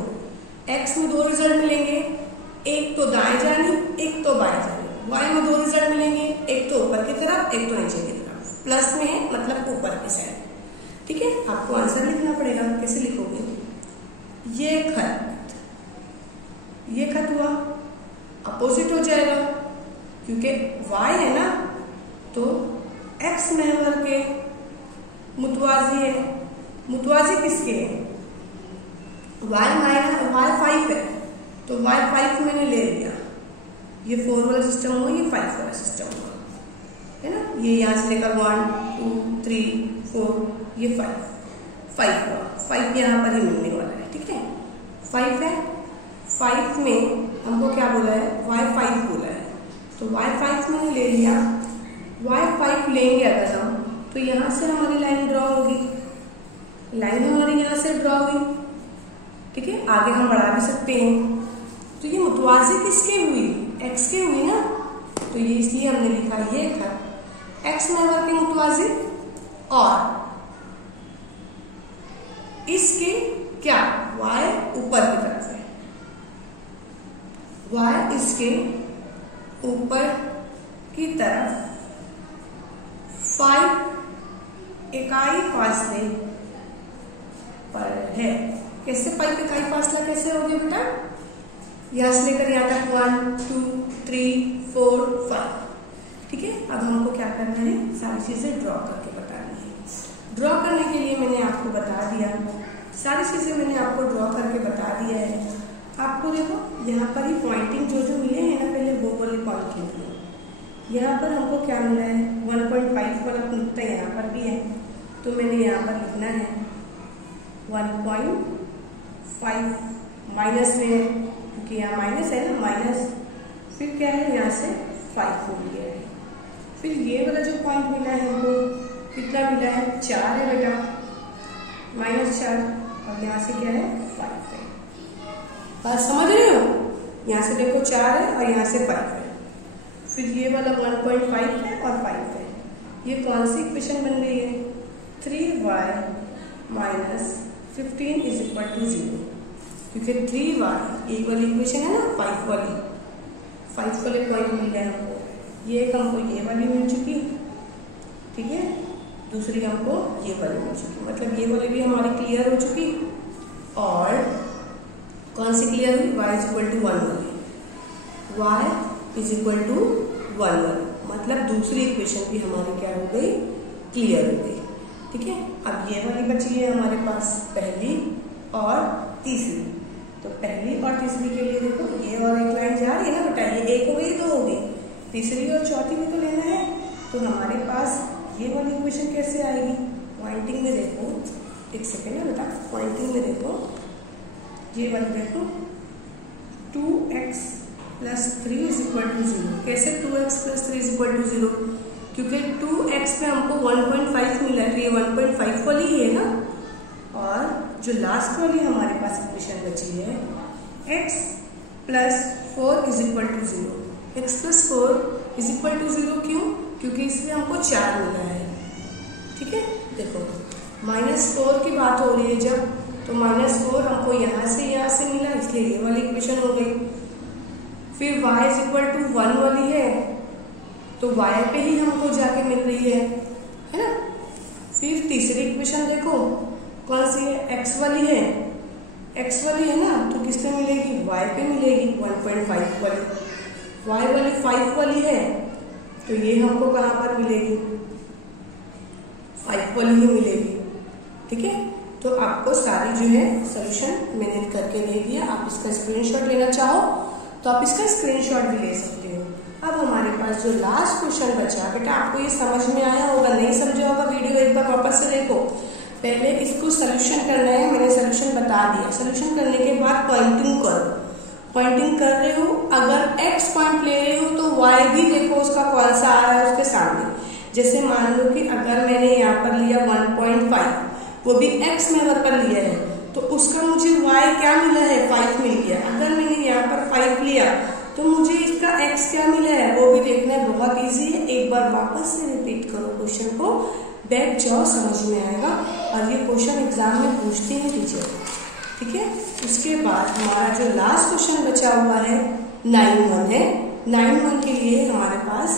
x में 2 रिजल्ट मिलेंगे, एक तो दाएं जानिब, एक तो बाएं जानिब। y में 2 रिजल्ट मिलेंगे, एक तो ऊपर की तरफ, एक तो नीचे की तरफ। प्लस में है मतलब ऊपर की साइड, ठीक है। आपको आंसर लिखना पड़ेगा। कैसे लिखोगे? ये खत हुआ, अपोजिट हो जाएगा, क्योंकि y है ना, तो x महवर के मुतवाज़ी है। मुतवाज़ी किसके है? y 5 है, तो y 5 मैंने ले लिया। ये 4 वाला सिस्टम हुआ, ये 5 वाला सिस्टम हुआ, है ना। ये यहाँ से लेकर 1 2 3 4, ये 5 हुआ। 5 यहाँ पर ही मिलने वाला है, ठीक है। 5 है, 5 में हमको क्या बोला है? y5 बोला है, तो y5 मैंने ले लिया। y5 लेंगे अगर हम, तो यहाँ से हमारी लाइन ड्रॉ होगी, लाइन हमारी यहाँ से ड्रॉ हुई, ठीक है। आगे हम बढ़ा भी सकते हैं। तो ये मुतवाज़ी किसके हुई? x के हुई ना, तो ये इसलिए हमने लिखा ये खत x महवर के मुतवाज़ी, और इसके क्या? y ऊपर की तरफ है, y इसके ऊपर की तरफ 5 इकाई फासले पर है। कैसे 5 इकाई फासला कैसे हो गया बेटा? यहाँ से लेकर यहाँ तक 1 2 3 4 5, ठीक है। अब हमको क्या करना है? सारी चीजें ड्रॉ करके बतानी है। ड्रॉ करने के लिए मैंने आपको बता दिया, सारी चीजें मैंने आपको ड्रॉ करके बता दिया है। आपको देखो यहाँ पर ही पॉइंटिंग जो मिले हैं ना, पहले वो वाले पॉइंट लिख लो। यहाँ पर हमको क्या मिला है? 1.5 वाला नुक्ता यहाँ पर भी है, तो मैंने यहाँ पर लिखना है 1.5 माइनस में, क्योंकि यहाँ माइनस है ना, माइनस फिर क्या है? यहाँ से 5 हो गया है। फिर ये वाला जो पॉइंट मिला है हमको, कितना मिला है? 4 है बेटा, -4, और यहाँ से क्या है? 5 है। बात समझ रहे हो? यहाँ से देखो 4 है और यहाँ से 5 है। फिर ये वाला 1.5 है और 5 है। ये कौन सी इक्वेशन बन गई है? 3y - 15 = 0, क्योंकि 3y एक वाली इक्वेशन है ना, 5 वाले पॉइंट मिल गए हमको। ये एक हमको ये वाली मिल चुकी, ठीक है, दूसरी हमको ये वाली मिल चुकी, मतलब ये वाली भी हमारी क्लियर हो चुकी। और कौन सी क्लियर हुई? y = 1 वाली, y = 1 वाली, मतलब दूसरी इक्वेशन भी हमारी क्या हो गई? क्लियर हो गई, ठीक है। अब ये वाली बची है हमारे पास, पहली और तीसरी। तो पहली और तीसरी के लिए देखो, ये और एक लाइन जा रही है ना बेटा, ये एक हो गई, 2 हो गई, तीसरी और चौथी भी तो लेना है। तो हमारे पास ये वाली इक्वेशन कैसे आएगी? पॉइंटिंग में देखो, एक सेकेंड है बेटा, पॉइंटिंग में देखो, ये वाली देखो, 2x + 3 = 0। कैसे 2x + 3 = 0? क्योंकि 2x पे हमको 1.5 मिला है, तो ये 1.5 वाली ही है ना, और जो लास्ट वाली हमारे पास इक्वेशन बची है x plus 4 is equal to 0। x plus 4 is equal to 0 क्यों? क्योंकि इसमें हमको 4 मिला है। ठीक है, देखो -4 की बात हो रही है जब, तो -4 हमको यहाँ से मिला, इसलिए ये वाली इक्वेशन हो गई। फिर y इज इक्वल टू 1 वाली है, तो y पे ही हमको जाके मिल रही है ना। फिर तीसरी इक्वेशन देखो कौन सी है, x वाली है, x वाली है ना, तो किस पे मिलेगी, y पे मिलेगी 1.5 वाली। y वाली 5 वाली है, तो ये हमको कहाँ पर मिलेगी, 5 वाली ही मिलेगी। ठीक है, तो आपको सारी जो है सोल्यूशन मैंने करके दे दिया। आप इसका स्क्रीनशॉट लेना चाहो तो आप इसका स्क्रीनशॉट भी ले सकते हो। अब हमारे पास जो लास्ट क्वेश्चन बचा, बेटा आपको ये समझ में आया होगा, नहीं समझा होगा वीडियो एक बार वापस से देखो। पहले इसको सोल्यूशन करना है, मैंने सोल्यूशन बता दिया। सोल्यूशन करने के बाद पॉइंटिंग करो, पॉइंटिंग कर रहे हो, अगर x पॉइंट ले रहे हो तो y भी देखो उसका कौन सा आ रहा है उसके सामने। जैसे मान लो कि अगर मैंने यहाँ पर लिया 1.5, वो भी x मेरे पर लिया है, तो उसका मुझे y क्या मिला है, 5 मिल गया। अगर मैंने यहाँ पर 5 लिया तो मुझे इसका x क्या मिला है वो भी देखना है, बहुत इजी है। एक बार वापस से रिपीट करो क्वेश्चन को, बैठ जाओ, समझ में आएगा। और ये क्वेश्चन एग्जाम में पूछते हैं टीचर। ठीक है, उसके बाद हमारा जो लास्ट क्वेश्चन बचा हुआ है 9-1 है। 9-1 के लिए हमारे पास,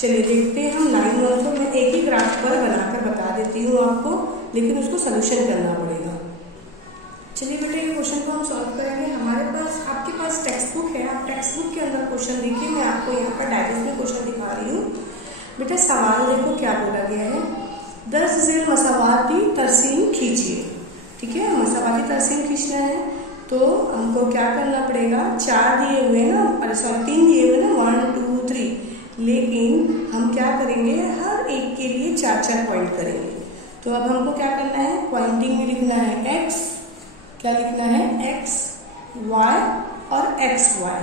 चलिए देखते हैं हम 9-1 को। मैं एक ही ग्राफ पर बनाकर बता देती हूँ आपको, लेकिन उसको सोल्यूशन करना पड़ेगा। चलिए बेटे ये क्वेश्चन को हम सॉल्व करेंगे। हमारे पास, आपके पास टेक्स्ट बुक है, आप टेक्स्ट बुक के अंदर क्वेश्चन देखिए। मैं आपको यहाँ पर डायरेक्ट में क्वेश्चन दिखा रही हूँ। बेटा सवाल देखो क्या बोला गया है, 10 ज़ेल मसावाती तरसीम खींचिए। ठीक है, मसावाती तरसीम खींचना है तो हमको क्या करना पड़ेगा, 4 दिए हुए ना, अरे सॉरी 3 दिए हुए ना, 1 2 3, लेकिन हम क्या करेंगे, हर एक के लिए 4-4 पॉइंट करेंगे। तो अब हमको क्या करना है, पॉइंटिंग में लिखना है x, क्या लिखना है, x y और x y।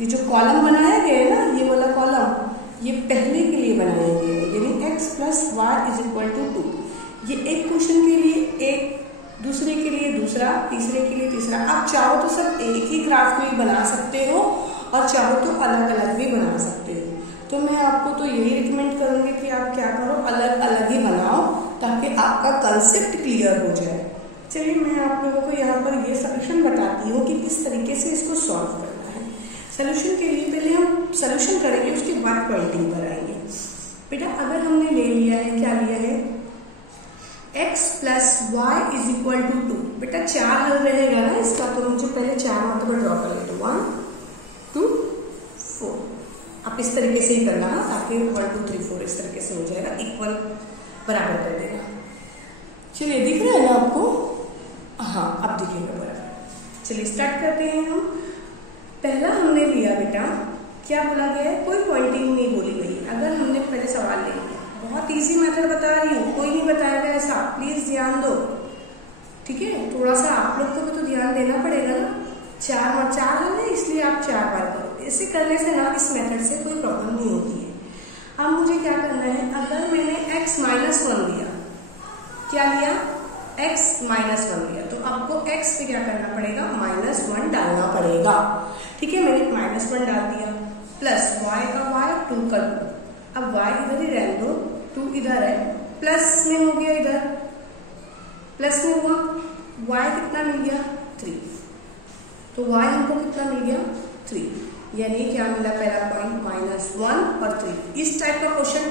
ये जो कॉलम बनाया गया है ना, ये वाला कॉलम, ये पहले के लिए बनाया गया है, यानी x plus Y is equal to 2। ये एक क्वेश्चन के लिए एक, दूसरे के लिए दूसरा, तीसरे के लिए तीसरा। आप चाहो तो सब एक ही ग्राफ में बना सकते हो और चाहो तो अलग अलग भी बना सकते हो। तो मैं आपको तो यही रिकमेंड करूंगी कि आप क्या करो, अलग अलग ही बनाओ ताकि आपका कंसेप्ट क्लियर हो जाए। चलिए मैं आप लोगों को यहाँ पर ये सोल्यूशन बताती हूँ कि किस तरीके से इसको सॉल्व करना है। सोल्यूशन के लिए पहले हम सोल्यूशन करेंगे, उसके बाद पॉइंटिंग पर आएंगे। बेटा अगर हमने ले लिया है, क्या लिया है, x plus Y is equal to 2। बेटा 4 हल रहेगा ना इसका, तो मुझे पहले 4 मतलब ड्रॉ कर लेते, 1 2 4। आप इस तरीके से ही करना ना, ताकि 1 2 3 4 इस तरीके से हो जाएगा, इक्वल बराबर कर देगा। चलिए दिख रहा है ना आपको, हाँ अब दिखेगा बराबर। चलिए स्टार्ट करते हैं हम। पहला हमने लिया बेटा, क्या बोला गया है, कोई पॉइंटिंग नहीं बोली गई। अगर हमने पहले सवाल ले लिया, बहुत इजी मेथड बता रही हूँ, कोई नहीं बताएगा ऐसा, प्लीज ध्यान दो। ठीक है, थोड़ा सा आप लोग को भी तो ध्यान देना पड़ेगा ना। 4 है इसलिए आप 4 बार करो। ऐसे करने से ना, इस मेथड से कोई प्रॉब्लम नहीं होती है। अब मुझे क्या करना है, अगर मैंने x माइनस 1 लिया, क्या लिया, x माइनस 1 लिया, तो आपको x पे क्या करना पड़ेगा, -1 डालना पड़ेगा। ठीक है, मैंने -1 डाल दिया, प्लस y का y, 2 का 2। अब y इधर ही रहने दो, 2 इधर है, प्लस में हो गया, इधर प्लस में हुआ, y कितना मिल गया, 3। तो y हमको कितना मिल गया, 3। यानी क्या मिला, पहला पॉइंट -1 और 3। इस टाइप का क्वेश्चन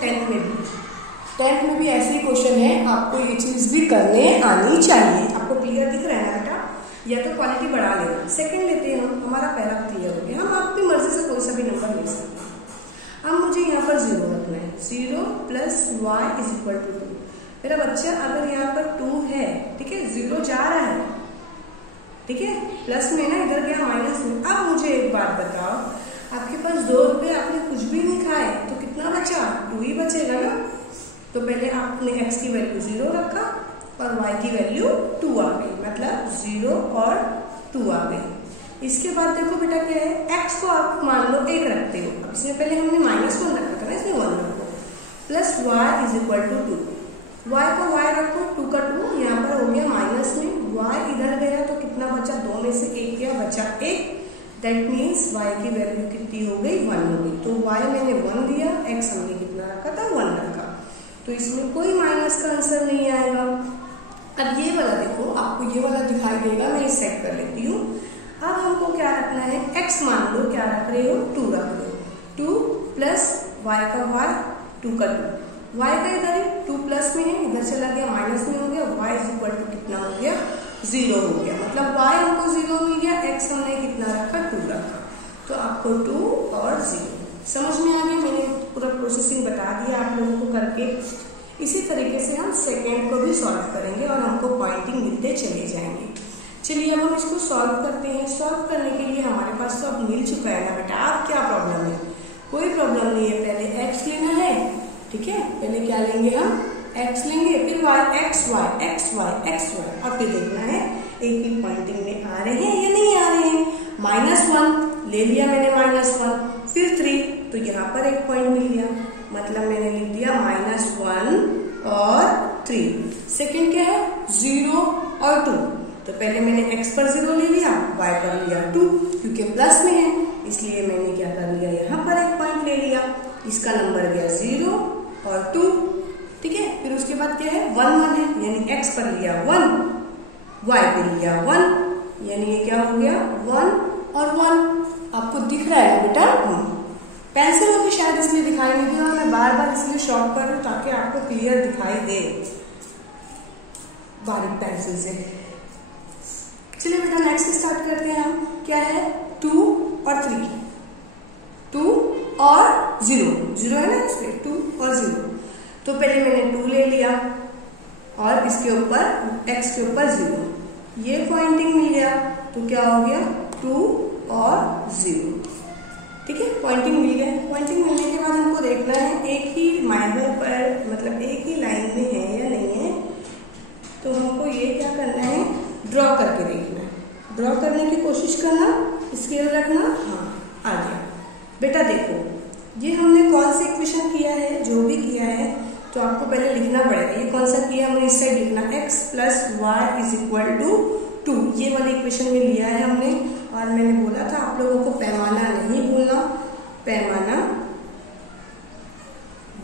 10th में भी ऐसे ही क्वेश्चन है। आपको ये चीज भी करने आनी चाहिए। आपको क्लियर दिख रहा है ना बेटा, या तो क्वालिटी बढ़ा लेना। सेकंड लेते हैं हम, हमारा पहला क्लियर हो गया। हम अपनी मर्जी से कोई सा भी नंबर ले सकते हैं। अब मुझे यहाँ पर 0 रखना है, 0 plus Y is equal to 2। मेरा बच्चा अगर यहाँ पर 2 है, ठीक है, 0 जा रहा है, ठीक है, प्लस में ना, इधर गया माइनस में। अब मुझे एक बात बताओ, आपके पास 2 रुपये, आपने कुछ भी नहीं खाए, तो कितना बचा, 2 ही बचेगा ना। तो पहले आपने x की वैल्यू 0 रखा और y की वैल्यू 2 आ गई, मतलब 0 और 2 आ गई। इसके बाद देखो बेटा क्या है, x को आप मान लो 1 रखते हो। इसमें पहले हमने -1 रखा था ना, इसमें 1 रखो, plus y is equal to 2। y का y रखो, 2 का 2 यहाँ पर हो गया माइनस में, y इधर गया तो कितना बचा, 2 में से 1 गया, बचा 1। दैट मीन्स y की वैल्यू कितनी हो गई, 1 हो गई। तो y मैंने 1 दिया, x हमने कितना रखा था, 1 रखा, तो इसमें कोई माइनस का आंसर नहीं आएगा। अब ये वाला देखो, आपको ये वाला दिखाई देगा, मैं इसे सेट कर लेती हूँ। अब हमको क्या रखना है, x मान लो, क्या रख रहे हो, 2 रख रहे हो, 2 प्लस y का y, 2 का 2, y का इधर है 2 प्लस में है, इधर चला गया माइनस में हो गया, y इज इक्वल टू कितना हो गया, 0 हो गया। मतलब y हमको 0 मिल गया, x हमने कितना रखा, 2 रखा, तो आपको 2 और 0 समझ में आ गया। मैंने पूरा प्रोसेसिंग बता दिया आप लोगों को करके। इसी तरीके से हम सेकेंड को भी सॉल्व करेंगे और हमको पॉइंटिंग मिलते चले जाएंगे। चलिए अब हम इसको सॉल्व करते हैं। सॉल्व करने के लिए हमारे पास तो अब मिल चुका है ना बेटा, अब क्या प्रॉब्लम है, कोई प्रॉब्लम नहीं है। पहले x लेना है, ठीक है, पहले क्या लेंगे हम, x लेंगे, फिर y, x y x y x y, और फिर देखना है एक ही पॉइंटिंग में आ रहे हैं या नहीं आ रहे हैं। -1 ले लिया मैंने, -1, फिर 3, तो यहाँ पर एक पॉइंट मिल गया, मतलब मैंने लिख दिया -1 और 3। सेकंड क्या है, 0 और 2, तो पहले मैंने x पर 0 ले लिया, y पर लिया 2, क्योंकि प्लस में है इसलिए मैंने क्या कर लिया, यहाँ पर एक पॉइंट ले लिया, इसका नंबर गया 0 और 2, ठीक है। फिर उसके बाद क्या है, 1 1 है, यानी x पर लिया 1, y पे लिया 1, यानी ये क्या हो गया, 1 और 1। आपको दिख रहा है बेटा, पेंसिल होगी शायद इसलिए दिखाई नहीं दिया, और मैं बार बार इसलिए शॉर्ट कर रही हूँ ताकि आपको क्लियर दिखाई दे बारीक पेंसिल से। चलिए बेटा नेक्स्ट स्टार्ट करते हैं हम। क्या है, 2 और 3, 2 और 0, 0 है ना इसमें, 2 और 0। तो पहले मैंने 2 ले लिया और इसके ऊपर x के ऊपर 0, ये पॉइंटिंग मिल गया, तो क्या हो गया, 2 और 0, ठीक है, पॉइंटिंग मिल गया। पॉइंटिंग मिलने के बाद हमको देखना है एक ही मार्कर पर, मतलब एक ही लाइन में है या नहीं है, तो हमको ये क्या करना है, ड्रॉ करके देखना है। ड्रॉ करने की कोशिश करना, स्केल रखना, हाँ आ गया। बेटा देखो ये हमने कौन सी इक्वेशन किया है, जो भी किया है तो आपको पहले लिखना पड़ेगा। ये कौन सा किया हमने, इस साइड लिखना, x plus Y is equal to 2, ये वाली इक्वेशन में लिया है हमने। और मैंने बोला था आप लोगों को पैमाना नहीं भूलना, पैमाना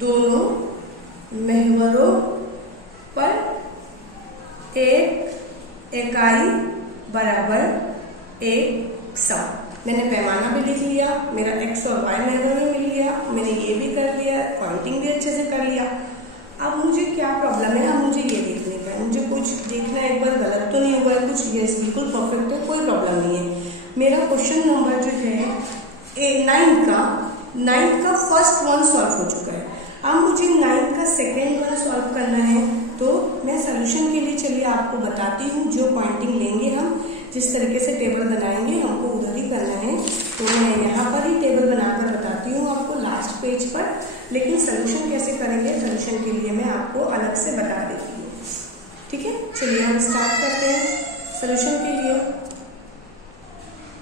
दोनों महवरों पर एक इकाई बराबर एक सम। मैंने पैमाना भी लिख लिया, मेरा x और y महवर में मिल गया, मैंने ये भी कर लिया, पॉइंटिंग भी अच्छे से कर लिया। अब मुझे क्या प्रॉब्लम है, अब मुझे ये देखने का है, मुझे कुछ देखना है एक बार गलत तो नहीं हुआ है कुछ, यस बिल्कुल परफेक्ट है, कोई प्रॉब्लम नहीं है। मेरा क्वेश्चन नंबर जो है 9 का फर्स्ट वन सॉल्व हो चुका है। अब मुझे 9 का सेकेंड वन सॉल्व करना है, तो मैं सोल्यूशन के लिए चलिए आपको बताती हूँ। जो पॉइंटिंग लेंगे हम, जिस तरीके से टेबल बनाएंगे हमको उधर ही करना है, तो मैं यहाँ पर ही टेबल बनाकर बताती हूँ आपको लास्ट पेज पर। लेकिन सोल्यूशन कैसे करेंगे, सोल्यूशन के लिए मैं आपको अलग से बता देती हूँ, ठीक है। चलिए हम स्टार्ट करते हैं सोल्यूशन के लिए।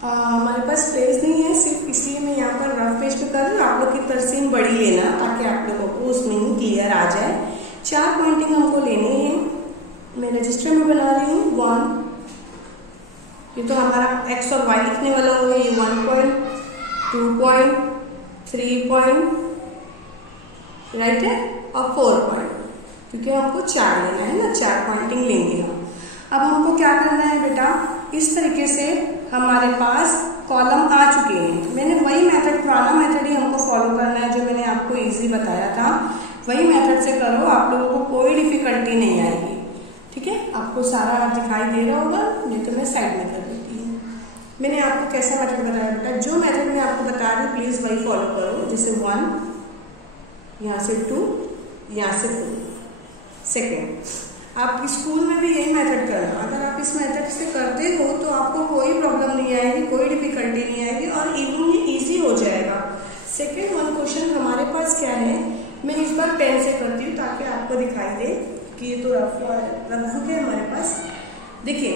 हमारे पास पेज नहीं है, सिर्फ इसलिए मैं यहाँ पर रफ पेज पे कर रही हूँ। आप लोग की तरसीम बड़ी लेना ताकि आप लोगों को उसमें ही क्लियर आ जाए। 4 पॉइंटिंग हमको लेनी है, मैं रजिस्टर में बना रही हूँ 1, ये तो हमारा x और y लिखने वाला हो गया, ये 1 पॉइंट, 2 पॉइंट, 3 पॉइंट, राइट है, और 4 पॉइंट, क्योंकि हमको 4 लेना है ना, 4 पॉइंटिंग लेंगे हम। अब हमको क्या करना है बेटा, इस तरीके से हमारे पास कॉलम आ चुके हैं। मैंने वही मेथड, पुराना मेथड ही हमको फॉलो करना है जो मैंने आपको इजी बताया था, वही मेथड से करो, आप लोगों को कोई डिफिकल्टी नहीं आएगी, ठीक है। आपको सारा दिखाई दे रहा होगा, नहीं तो मैं साइड में कर देती हूँ। मैंने आपको कैसा मेथड बताया बेटा, जो मेथड मैं आपको बता रही हूँ प्लीज वही फॉलो करो। जैसे 1, यहाँ से 2, यहाँ से 4, सेकेंड। आप स्कूल में भी यही मेथड करना, अगर आप इस मेथड से करते हो तो आपको कोई प्रॉब्लम नहीं आएगी, कोई डिफिकल्टी नहीं आएगी, और इवन ये इजी हो जाएगा। सेकेंड वन क्वेश्चन हमारे पास क्या है, मैं इस बार पेन से करती हूँ ताकि आपको दिखाई दे कि ये तो रफ बुक है हमारे पास। देखिए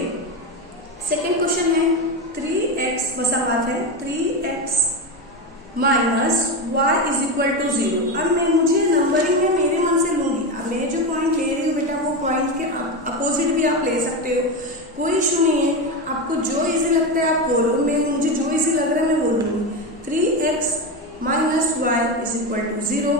सेकेंड क्वेश्चन है 3x, बस बात है 3x minus Y is equal to 0। अब मैं मुझे नंबरिंग में मेरे मन से लूंगी, अब मैं जो पॉइंट ले रही हूँ पॉइंट के अपोजिट भी आप ले सकते हो, कोई इशू नहीं है। आपको जो इजी लगता है आप बोलो, मैं मुझे जो इजी लग रहा है मैं बोलूंगी। 3x minus Y is equal to 0,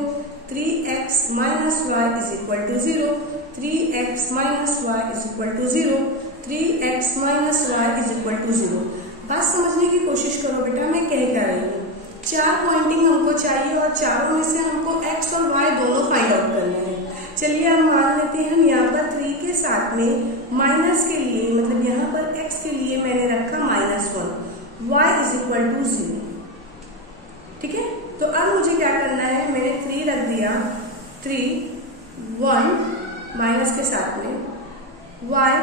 3x minus Y is equal to 0, 3x minus Y is equal to 0, 3x minus Y is equal to 0। बात समझने की कोशिश करो बेटा, मैं क्या रही हूँ। 4 पॉइंटिंग हमको चाहिए और चारों में से हमको x और y दोनों फाइंड आउट करने हैं। चलिए हम मान लेते हैं हम यहाँ पर 3 के साथ में माइनस के लिए, मतलब यहाँ पर x के लिए मैंने रखा -1, y इज इक्वल टू 0। ठीक है, तो अब मुझे क्या करना है, मैंने 3 रख दिया, 3 1 माइनस के साथ में y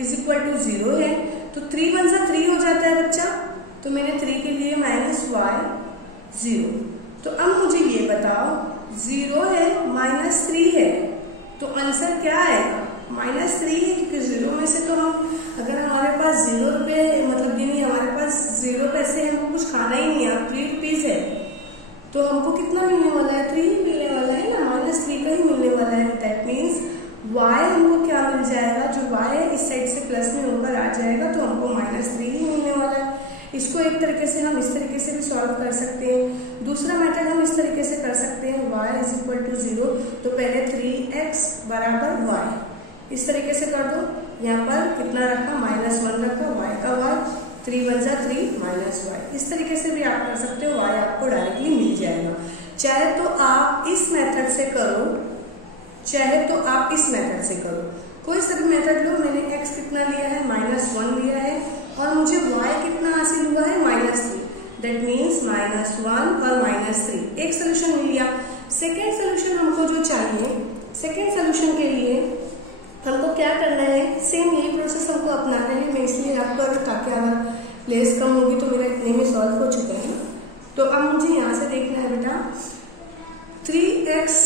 इज इक्वल टू 0 है, तो 3 1 सा 3 हो जाता है बच्चा, तो मैंने 3 के लिए -y 0। तो अब मुझे ये बताओ 0 है -3 है, तो आंसर क्या आएगा, -3 है, क्योंकि 0 में से तो हम, अगर हमारे पास 0 रुपये मतलब ये नहीं, हमारे पास 0 पैसे हमको कुछ खाना ही नहीं है, 3 रुपीज है, तो हमको कितना मिलने वाला है, 3 मिलने वाला है ना, -3 का ही मिलने वाला है। दैट मीन्स y हमको क्या मिल जाएगा, जो y है इस साइड से प्लस में होकर आ जाएगा, तो हमको -3 ही मिलने वाला है। इसको एक तरीके से हम इस तरीके से भी सॉल्व कर सकते हैं। दूसरा मेथड हम इस तरीके से कर सकते हैं, y इज इक्वल टू 0, तो पहले 3x बराबर y इस तरीके से कर दो। यहाँ पर कितना रखा, -1 रखा, y का y, 3 1 जा 3 -y, इस तरीके से भी आप कर सकते हो, y आपको डायरेक्टली मिल जाएगा। चाहे तो आप इस मेथड से करो, चाहे तो आप इस मेथड से करो, कोई सा भी मेथड लो। मैंने x कितना लिया है, -1 लिया है, और मुझे y कितना हासिल हुआ है, -3। दैट मीन्स -1 और -3, एक सोल्यूशन मिल गया। सेकेंड सोल्यूशन हमको जो चाहिए, सेकेंड सोल्यूशन के लिए हमको क्या करना है, सेम यही प्रोसेस हमको अपनाना है। मैं इसलिए आपको, ताकि अगर प्लेस कम होगी तो मेरा इतने में सॉल्व हो चुका है। तो अब मुझे यहाँ से देखना है बेटा, 3x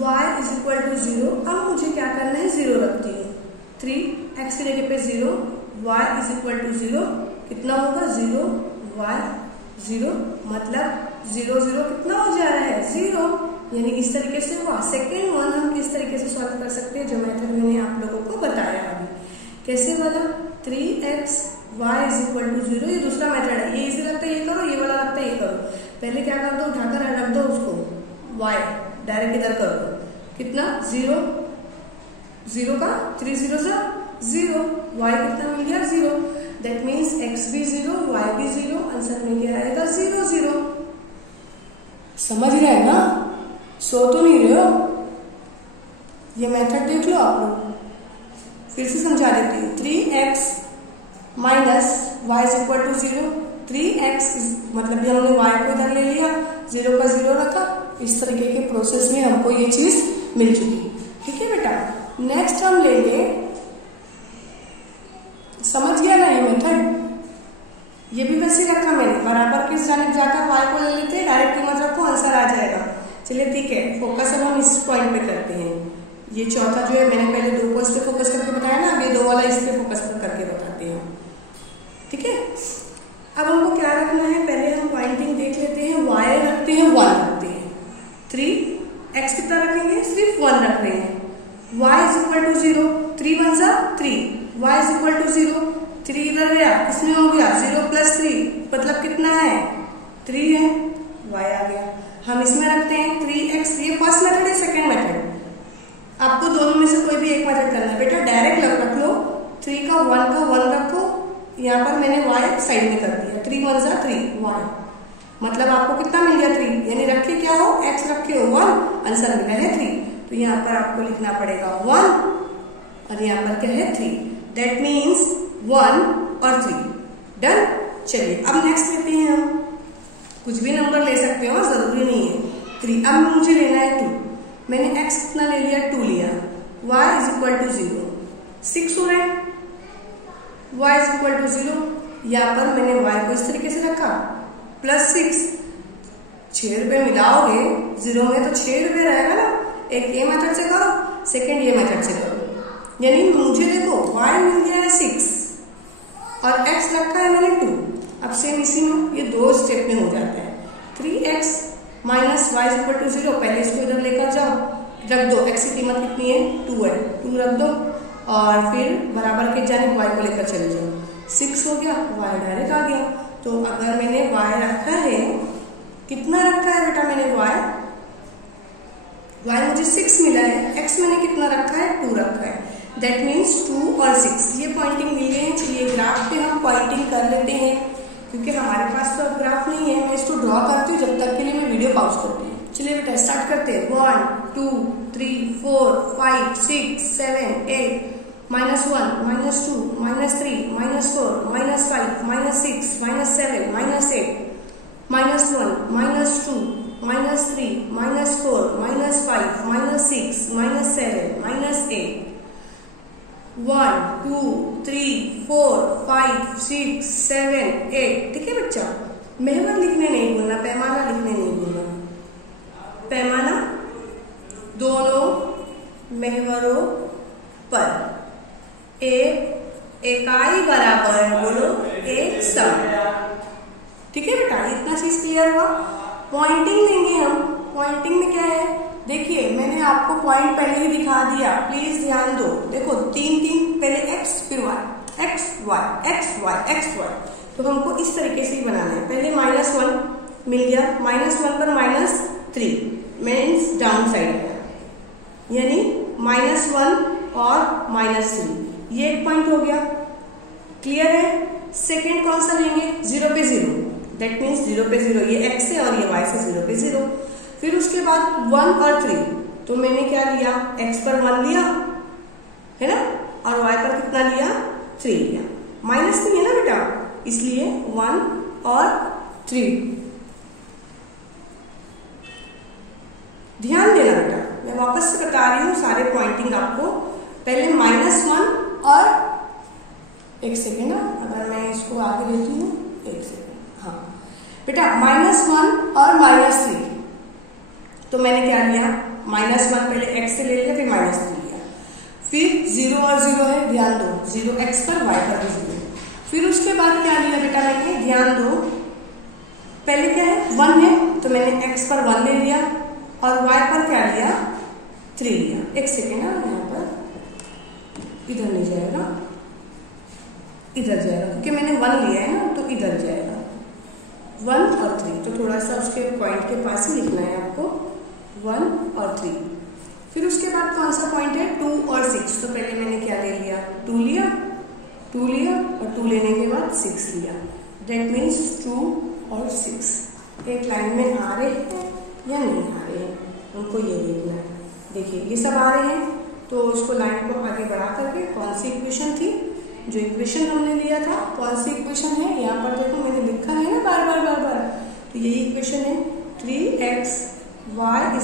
y is equal to 0। अब मुझे क्या करना है, 0 रखती हूँ, 3x की जगह पे 0, y इज इक्वल टू 0, कितना होगा 0 y 0, मतलब 0 0 कितना हो जा रहा है, 0, यानी इस तरीके से हुआ। सेकेंड वन हम किस तरीके से सॉल्व कर सकते हैं, जो मेथड मैंने आप लोगों को बताया अभी, कैसे वाला, 3x y is equal to 0, ये दूसरा मेथड है, ये इजी लगता है ये करो, ये वाला लगता है ये करो। पहले क्या कर दो, उठाकर रख दो उसको, y डायरेक्ट इधर कर दो, कितना 0 0 का 3 0 सा 0, y कितना मिल गया 0। दैट मीन्स x भी 0 y भी 0, आंसर में क्या आएगा 0 0। समझ रहे हैं ना, सो तो नहीं रहे हो, ये मेथड देख लो आप लोग, फिर से समझा देती हूँ। 3x minus y is equal to 0, 3x मतलब ये हमने y को इधर ले लिया, 0 का 0 रखा, इस तरीके के प्रोसेस में हमको ये चीज मिल चुकी। ठीक है बेटा, नेक्स्ट हम लेंगे, समझ गया ना ये मेथड, ये भी वैसे रखा मैंने, बराबर किस जानिब जाकर y को ले लेते हैं, डायरेक्ट कीमत रखो, आंसर आ जाएगा। चलिए ठीक है, फोकस अब हम इस पॉइंट पे करते हैं। ये चौथा जो है मैंने पहले 2 को इस पे फोकस करके बताया ना, अब ये 2 वाला इस पे फोकस करके बताते हैं। ठीक है, अब हमको क्या रखना है, पहले हम पॉइंटिंग देख लेते हैं, y रखते हैं 1 रखते हैं, 3x कितना रखेंगे, सिर्फ 1 रख रहे हैं, y इज इक्वल टू 0, 3 1 जा 3, y इज इक्वल टू 0, 3 इधर गया, किसमें हो गया 0 प्लस 3, मतलब कितना है 3 है, y आ गया। हम इसमें रखते हैं 3x, ये फर्स्ट मेथड है, सेकेंड मेथड, आपको दोनों में से कोई भी एक मेथड करना है बेटा, डायरेक्ट रख लो, 3 का 1 का 1 रखो, यहाँ पर मैंने y साइड में कर दिया, 3 1 जा 3 y, मतलब आपको कितना मिल गया 3, यानी रखे क्या हो, x रखे हो 1, आंसर मिला है 3, तो यहाँ पर आपको लिखना पड़ेगा 1 और यहाँ पर क्या है 3, दैट मीन्स 1 और 3, डन। चलिए अब नेक्स्ट लेते हैं हम, कुछ भी नंबर ले सकते हो, जरूरी नहीं है 3। अब मुझे लेना है 2, मैंने x कितना ले लिया 2 लिया, y इज इक्वल टू 0, 6 हो रहा है, y इज इक्वल टू 0, यहाँ पर मैंने y को इस तरीके से रखा, प्लस 6, 6 रुपए मिलाओगे 0 में तो 6 रुपए रहेगा ना, एक ये मेथड से करो, सेकेंड ये मेथड से करो, यानी मुझे देखो y मिल गया है 6 और x रखा है मैंने 2, अब सेम इसी में ये 2 स्टेप में हो जाता है, 3x minus y equal to 0, पहले इसको इधर लेकर जाओ, रख दो, x की कीमत कितनी है 2 है, 2 रख दो, और फिर बराबर के जाने y को लेकर चले जाओ, 6 हो गया, y डायरेक्ट आ गया। तो अगर मैंने y रखा है, कितना रखा है बेटा मैंने y मुझे 6 मिला है, x मैंने कितना रखा है 2 रखा है, दैट मीन्स 2 और 6 ये पॉइंटिंग मिल गई है। चलिए ग्राफ पे हम पॉइंटिंग कर लेते हैं, क्योंकि हमारे पास तो अब ग्राफ नहीं है। मैं इसको ड्रॉ करती हूँ, जब तक के लिए मैं वीडियो पॉज करती हूँ। चलिए बेटा स्टार्ट करते हैं। 1 2 3 4 5 6 7 8 -1 -2 -3 -4 -5 -6 -7 -8 -1 -2 -3 -4 -4 -6 -7 -8 1 2 3 4 5 6 7 8। ठीक है बच्चा, महवर लिखने नहीं बोलना, पैमाना लिखने नहीं बोलना। पैमाना दोनों महवरों पर एक इकाई बराबर, बोलो एक सम। ठीक है बेटा, इतना चीज क्लियर हुआ। पॉइंटिंग लेंगे हम। पॉइंटिंग में क्या है, देखिए मैंने आपको पॉइंट पहले ही दिखा दिया, प्लीज ध्यान दो। देखो 3 पहले x फिर y, x y x y x y। तो हमको इस तरीके से ही बनाना है। पहले -1 मिल गया, -1 पर -3 मीन्स डाउन साइड है, यानी -1 और -3, ये एक पॉइंट हो गया। क्लियर है। सेकेंड कौन सा लेंगे, 0 पे 0, दैट मीन्स 0 पे 0, ये x है और ये y से 0 पे 0। फिर उसके बाद 1 और 3, तो मैंने क्या लिया, x पर 1 लिया है ना, और y पर कितना लिया 3 लिया। -3 है ना बेटा, इसलिए 1 और 3। ध्यान देना बेटा, मैं वापस से बता रही हूँ सारे पॉइंटिंग आपको। पहले -1 और एक सेकेंड, अगर मैं इसको आगे लेती हूँ, एक सेकेंड, हाँ बेटा -1 और -3, तो मैंने क्या लिया, -1 पहले x से ले लिया, फिर -3 लिया। फिर 0 और 0 है, ध्यान दो, 0 x पर y पर भी 0। फिर उसके बाद क्या लिया बेटा मैंने, ध्यान दो, पहले क्या है 1 है, तो मैंने x पर 1 ले लिया और y पर क्या लिया 3 लिया। एक सेकेंड, यहाँ पर इधर नहीं जाएगा, इधर जाएगा, क्योंकि मैंने 1 लिया है ना, तो इधर जाएगा 1 और 3। तो थोड़ा सा उसके पॉइंट के पास ही लिखना है आपको, 1 और 3। फिर उसके बाद कौन सा पॉइंट है, 2 और 6। तो पहले मैंने क्या ले लिया, 2 लिया और 2 लेने के बाद 6 लिया, दैट मीन्स 2 और 6 एक लाइन में आ रहे हैं या नहीं आ रहे हैं, उनको ये देखना है। देखिए ये सब आ रहे हैं, तो उसको लाइन को आगे बढ़ा करके कौन सी इक्वेशन थी, जो इक्वेशन हमने लिया था, कौन सी इक्वेशन है, यहाँ पर देखो मैंने लिखा है ना बार बार, तो यही इक्वेशन है 3x y =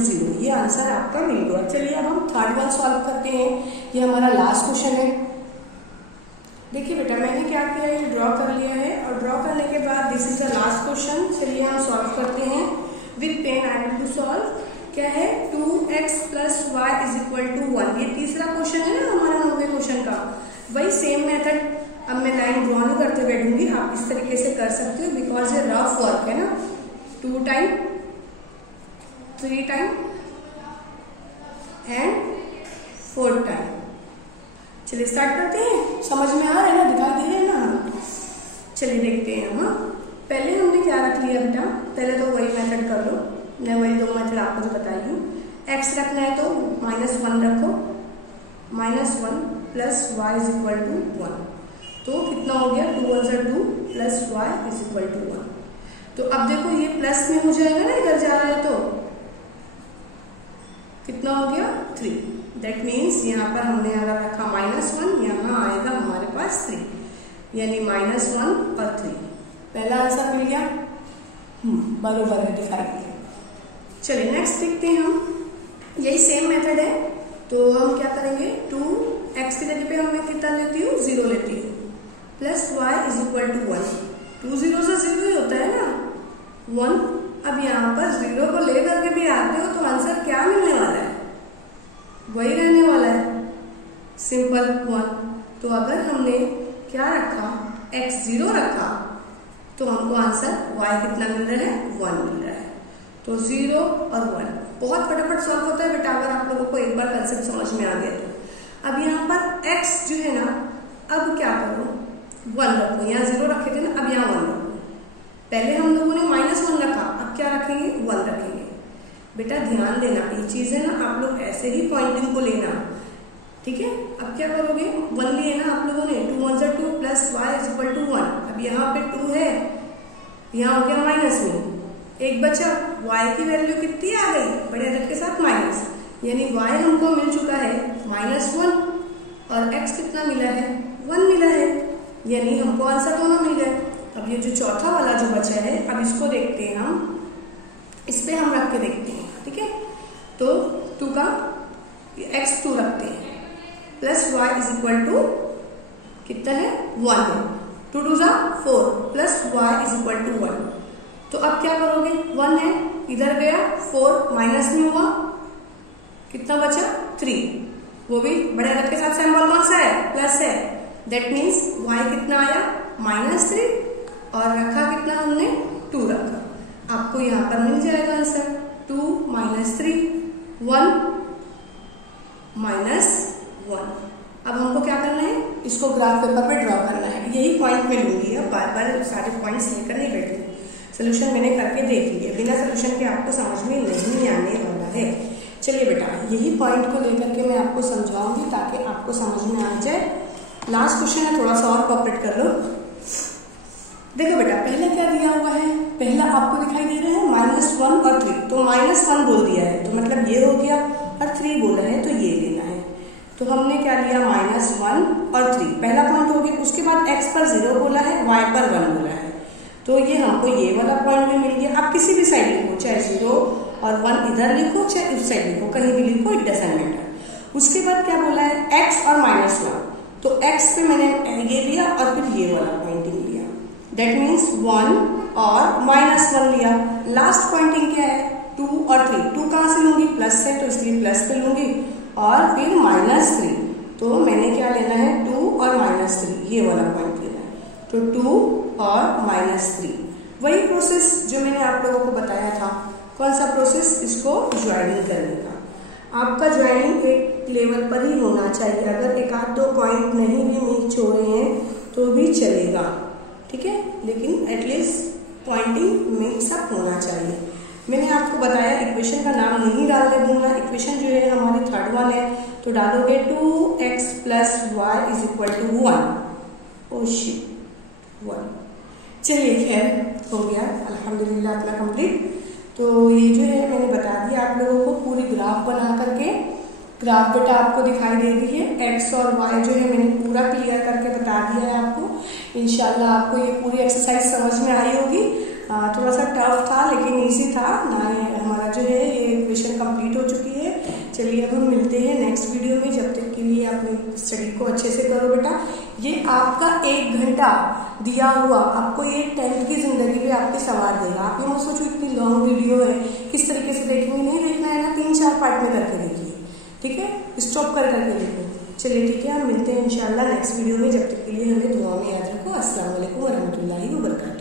0। ये आंसर आपका मिल गया। चलिए अब हम थर्ड वन सॉल्व करते हैं, ये हमारा लास्ट क्वेश्चन है। देखिए बेटा मैंने क्या किया है, ड्रॉ कर लिया है, और ड्रॉ करने के बाद this is the last question. चलिए हम सॉल्व करते हैं with pen. I will to solve. क्या है, 2x + y = 1। ये तीसरा क्वेश्चन है ना हमारा 9वें क्वेश्चन का। वही सेम मेथड, अब मैं लाइन ड्रॉ नहीं करते बैठूंगी, आप इस तरीके से कर सकते हो, बिकॉज ये रफ वर्क है ना। 2 टाइम 3 टाइम एंड 4 टाइम। चलिए स्टार्ट करते हैं। समझ में आ रहा है ना, दिखाई दे रहे हैं ना। चलिए देखते हैं हम। पहले हमने क्या रख लिया बेटा, पहले तो वही मेथड कर लो, मैं वही 2 मेथड आपको जो बताई हूँ। x रखना है तो -1 रखो, -1 + y = 1। तो कितना हो गया, 2 × 2 + y = 1। तो अब देखो ये प्लस में हो जाएगा ना, इधर जा रहा है तो कितना हो गया 3। दैट मीन्स यहाँ पर हमने अगर रखा -1, यहाँ आएगा हमारे पास 3, यानी -1 और 3। पहला आंसर मिल गया, बराबर है, दिखाई दिया। चलिए नेक्स्ट देखते हैं हम। यही सेम मेथड है, तो हम क्या करेंगे, 2x की जगह पे मैं कितना लेती हूँ, 0 लेती हूँ, + y = 1। 2 0 से 0 ही होता है ना, 1। अब यहाँ पर 0 को ले करके भी आते हो तो आंसर क्या मिलने वाला है, वही रहने वाला है, सिंपल 1। तो अगर हमने क्या रखा, x 0 रखा, तो हमको आंसर y कितना मिल रहा है, 1 मिल रहा है। तो 0 और 1 बहुत फटाफट सॉल्व होता है बेटा, अगर आप लोगों को एक बार कंसेप्ट समझ में आ गया तो। अब यहाँ पर x जो है ना, अब क्या करो, 1 रखो, यहाँ 0 रखे थे ना, अब यहाँ 1 रखो। पहले हम लोगों ने -1 रखा, अब क्या रखेंगे, 1 रखेंगे। बेटा ध्यान देना, ये चीज है ना, आप लोग ऐसे ही पॉइंटिंग को लेना, ठीक है। अब क्या करोगे, 1 लिए ना आप लोगों ने, 2 1 2 plus y is equal to 1। अब यहाँ पे 2 है, यहाँ हो गया माइनस में, एक बचा, y की वैल्यू कितनी आ गई, बड़े अदद के साथ माइनस, यानी y हमको मिल चुका है -1 और x कितना मिला है, 1 मिला है, यानी हमको आंसर दोनों मिल गए। अब ये जो चौथा वाला जो बचा है, अब इसको देखते हैं हम, इस पे हम रख के देखते हैं, ठीक है। तो 2 का x 2 रखते हैं, plus y is equal to कितना है, 1 है, 2 2 जा 4 plus y is equal to 1। तो अब क्या करोगे, 1 है, इधर गया 4 माइनस में हुआ, कितना बचा 3, वो भी बड़े अदद के साथ सिंबल कौन सा है, प्लस है, दैट मीन्स y कितना आया -3 और रखा कितना हमने 2 रखा। आपको यहाँ पर मिल जाएगा आंसर 2 - 3 1 -1। अब हमको क्या करना है, इसको ग्राफ पेपर पे ड्रॉ करना है। यही पॉइंट में लूंगी, अब बार बार सारे पॉइंट्स लेकर नहीं बैठूंगी। सोल्यूशन मैंने करके देख लिया, बिना सोल्यूशन के आपको समझ में नहीं आने वाला है। चलिए बेटा, यही पॉइंट को लेकर के मैं आपको समझाऊंगी ताकि आपको समझ में आ जाए। लास्ट क्वेश्चन है, थोड़ा सा और कॉपरेट कर लो। देखो बेटा, पहले क्या दिया हुआ है, पहला आपको दिखाई दे रहा है -1 और 3, तो -1 बोल दिया है, तो मतलब ये हो गया, और 3 बोला है तो ये लेना है। तो हमने क्या लिया, -1 और 3, पहला पॉइंट हो गया। उसके बाद x पर 0 बोला है, y पर 1 बोला है, तो ये हमको ये वाला पॉइंट भी मिल गया। आप किसी भी साइड लिखो, चाहे 0 और 1 इधर लिखो, चाहे उस साइड लिखो, कहीं भी लिखो, इट डजंट मैटर। उसके बाद क्या बोला है, x और -1, तो x पे मैंने ये लिया और फिर ये वाला पॉइंटिंग लिया, दैट मीन्स 1 और -1 लिया। लास्ट पॉइंटिंग क्या है, 2 और 3, 2 कहाँ से लूंगी, प्लस से, तो इसलिए प्लस पे लूंगी, और फिर -3, तो मैंने क्या लेना है, 2 और -3, ये वाला पॉइंट लेना है, तो 2 और -3। वही प्रोसेस जो मैंने आप लोगों को बताया था, कौन सा प्रोसेस, इसको ज्वाइनिंग करने का। आपका ज्वाइनिंग एक लेवल पर ही होना चाहिए, अगर एक आध 2 पॉइंट नहीं भी मिस हो रहे हैं तो भी चलेगा, ठीक है, लेकिन एटलीस्ट पॉइंटिंग मिक्सअप होना चाहिए। मैंने आपको बताया इक्वेशन का नाम नहीं डालने दूंगा, इक्वेशन जो है हमारी 3rd वन है, तो डालोगे 2x + y is equal to 1। Oh shit 1। चलिए खैर हो गया, अल्हम्दुलिल्लाह अपना कंप्लीट। तो ये जो है मैंने बता दिया आप लोगों को, पूरी ग्राफ बना करके, ग्राफ बेटा आपको दिखाई दे रही है, x और y जो है मैंने पूरा क्लियर करके बता दिया है आपको। इंशाल्लाह आपको ये पूरी एक्सरसाइज समझ में आई होगी। थोड़ा सा टफ था लेकिन इजी था ना, हमारा जो है ये इक्वेशन कंप्लीट हो चुकी है। चलिए अब हम मिलते हैं नेक्स्ट वीडियो में, जब तक के लिए अपनी स्टडी को अच्छे से करो बेटा। ये आपका 1 घंटा दिया हुआ आपको ये 10th की जिंदगी पे आपके सवार देगा। आप ये मत सोचो इतनी लॉन्ग वीडियो है किस तरीके से देखेंगे, नहीं देखना है ना, 3-4 पार्ट में करके देखिए, ठीक है, स्टॉप कर करके देखो। चलिए ठीक है, हम मिलते हैं इंशाल्लाह नेक्स्ट वीडियो में, जब तक के लिए हमें दुआ में याद रखो। अस्सलाम वालेकुम वरहमतुल्लाहि वबरकातुहू।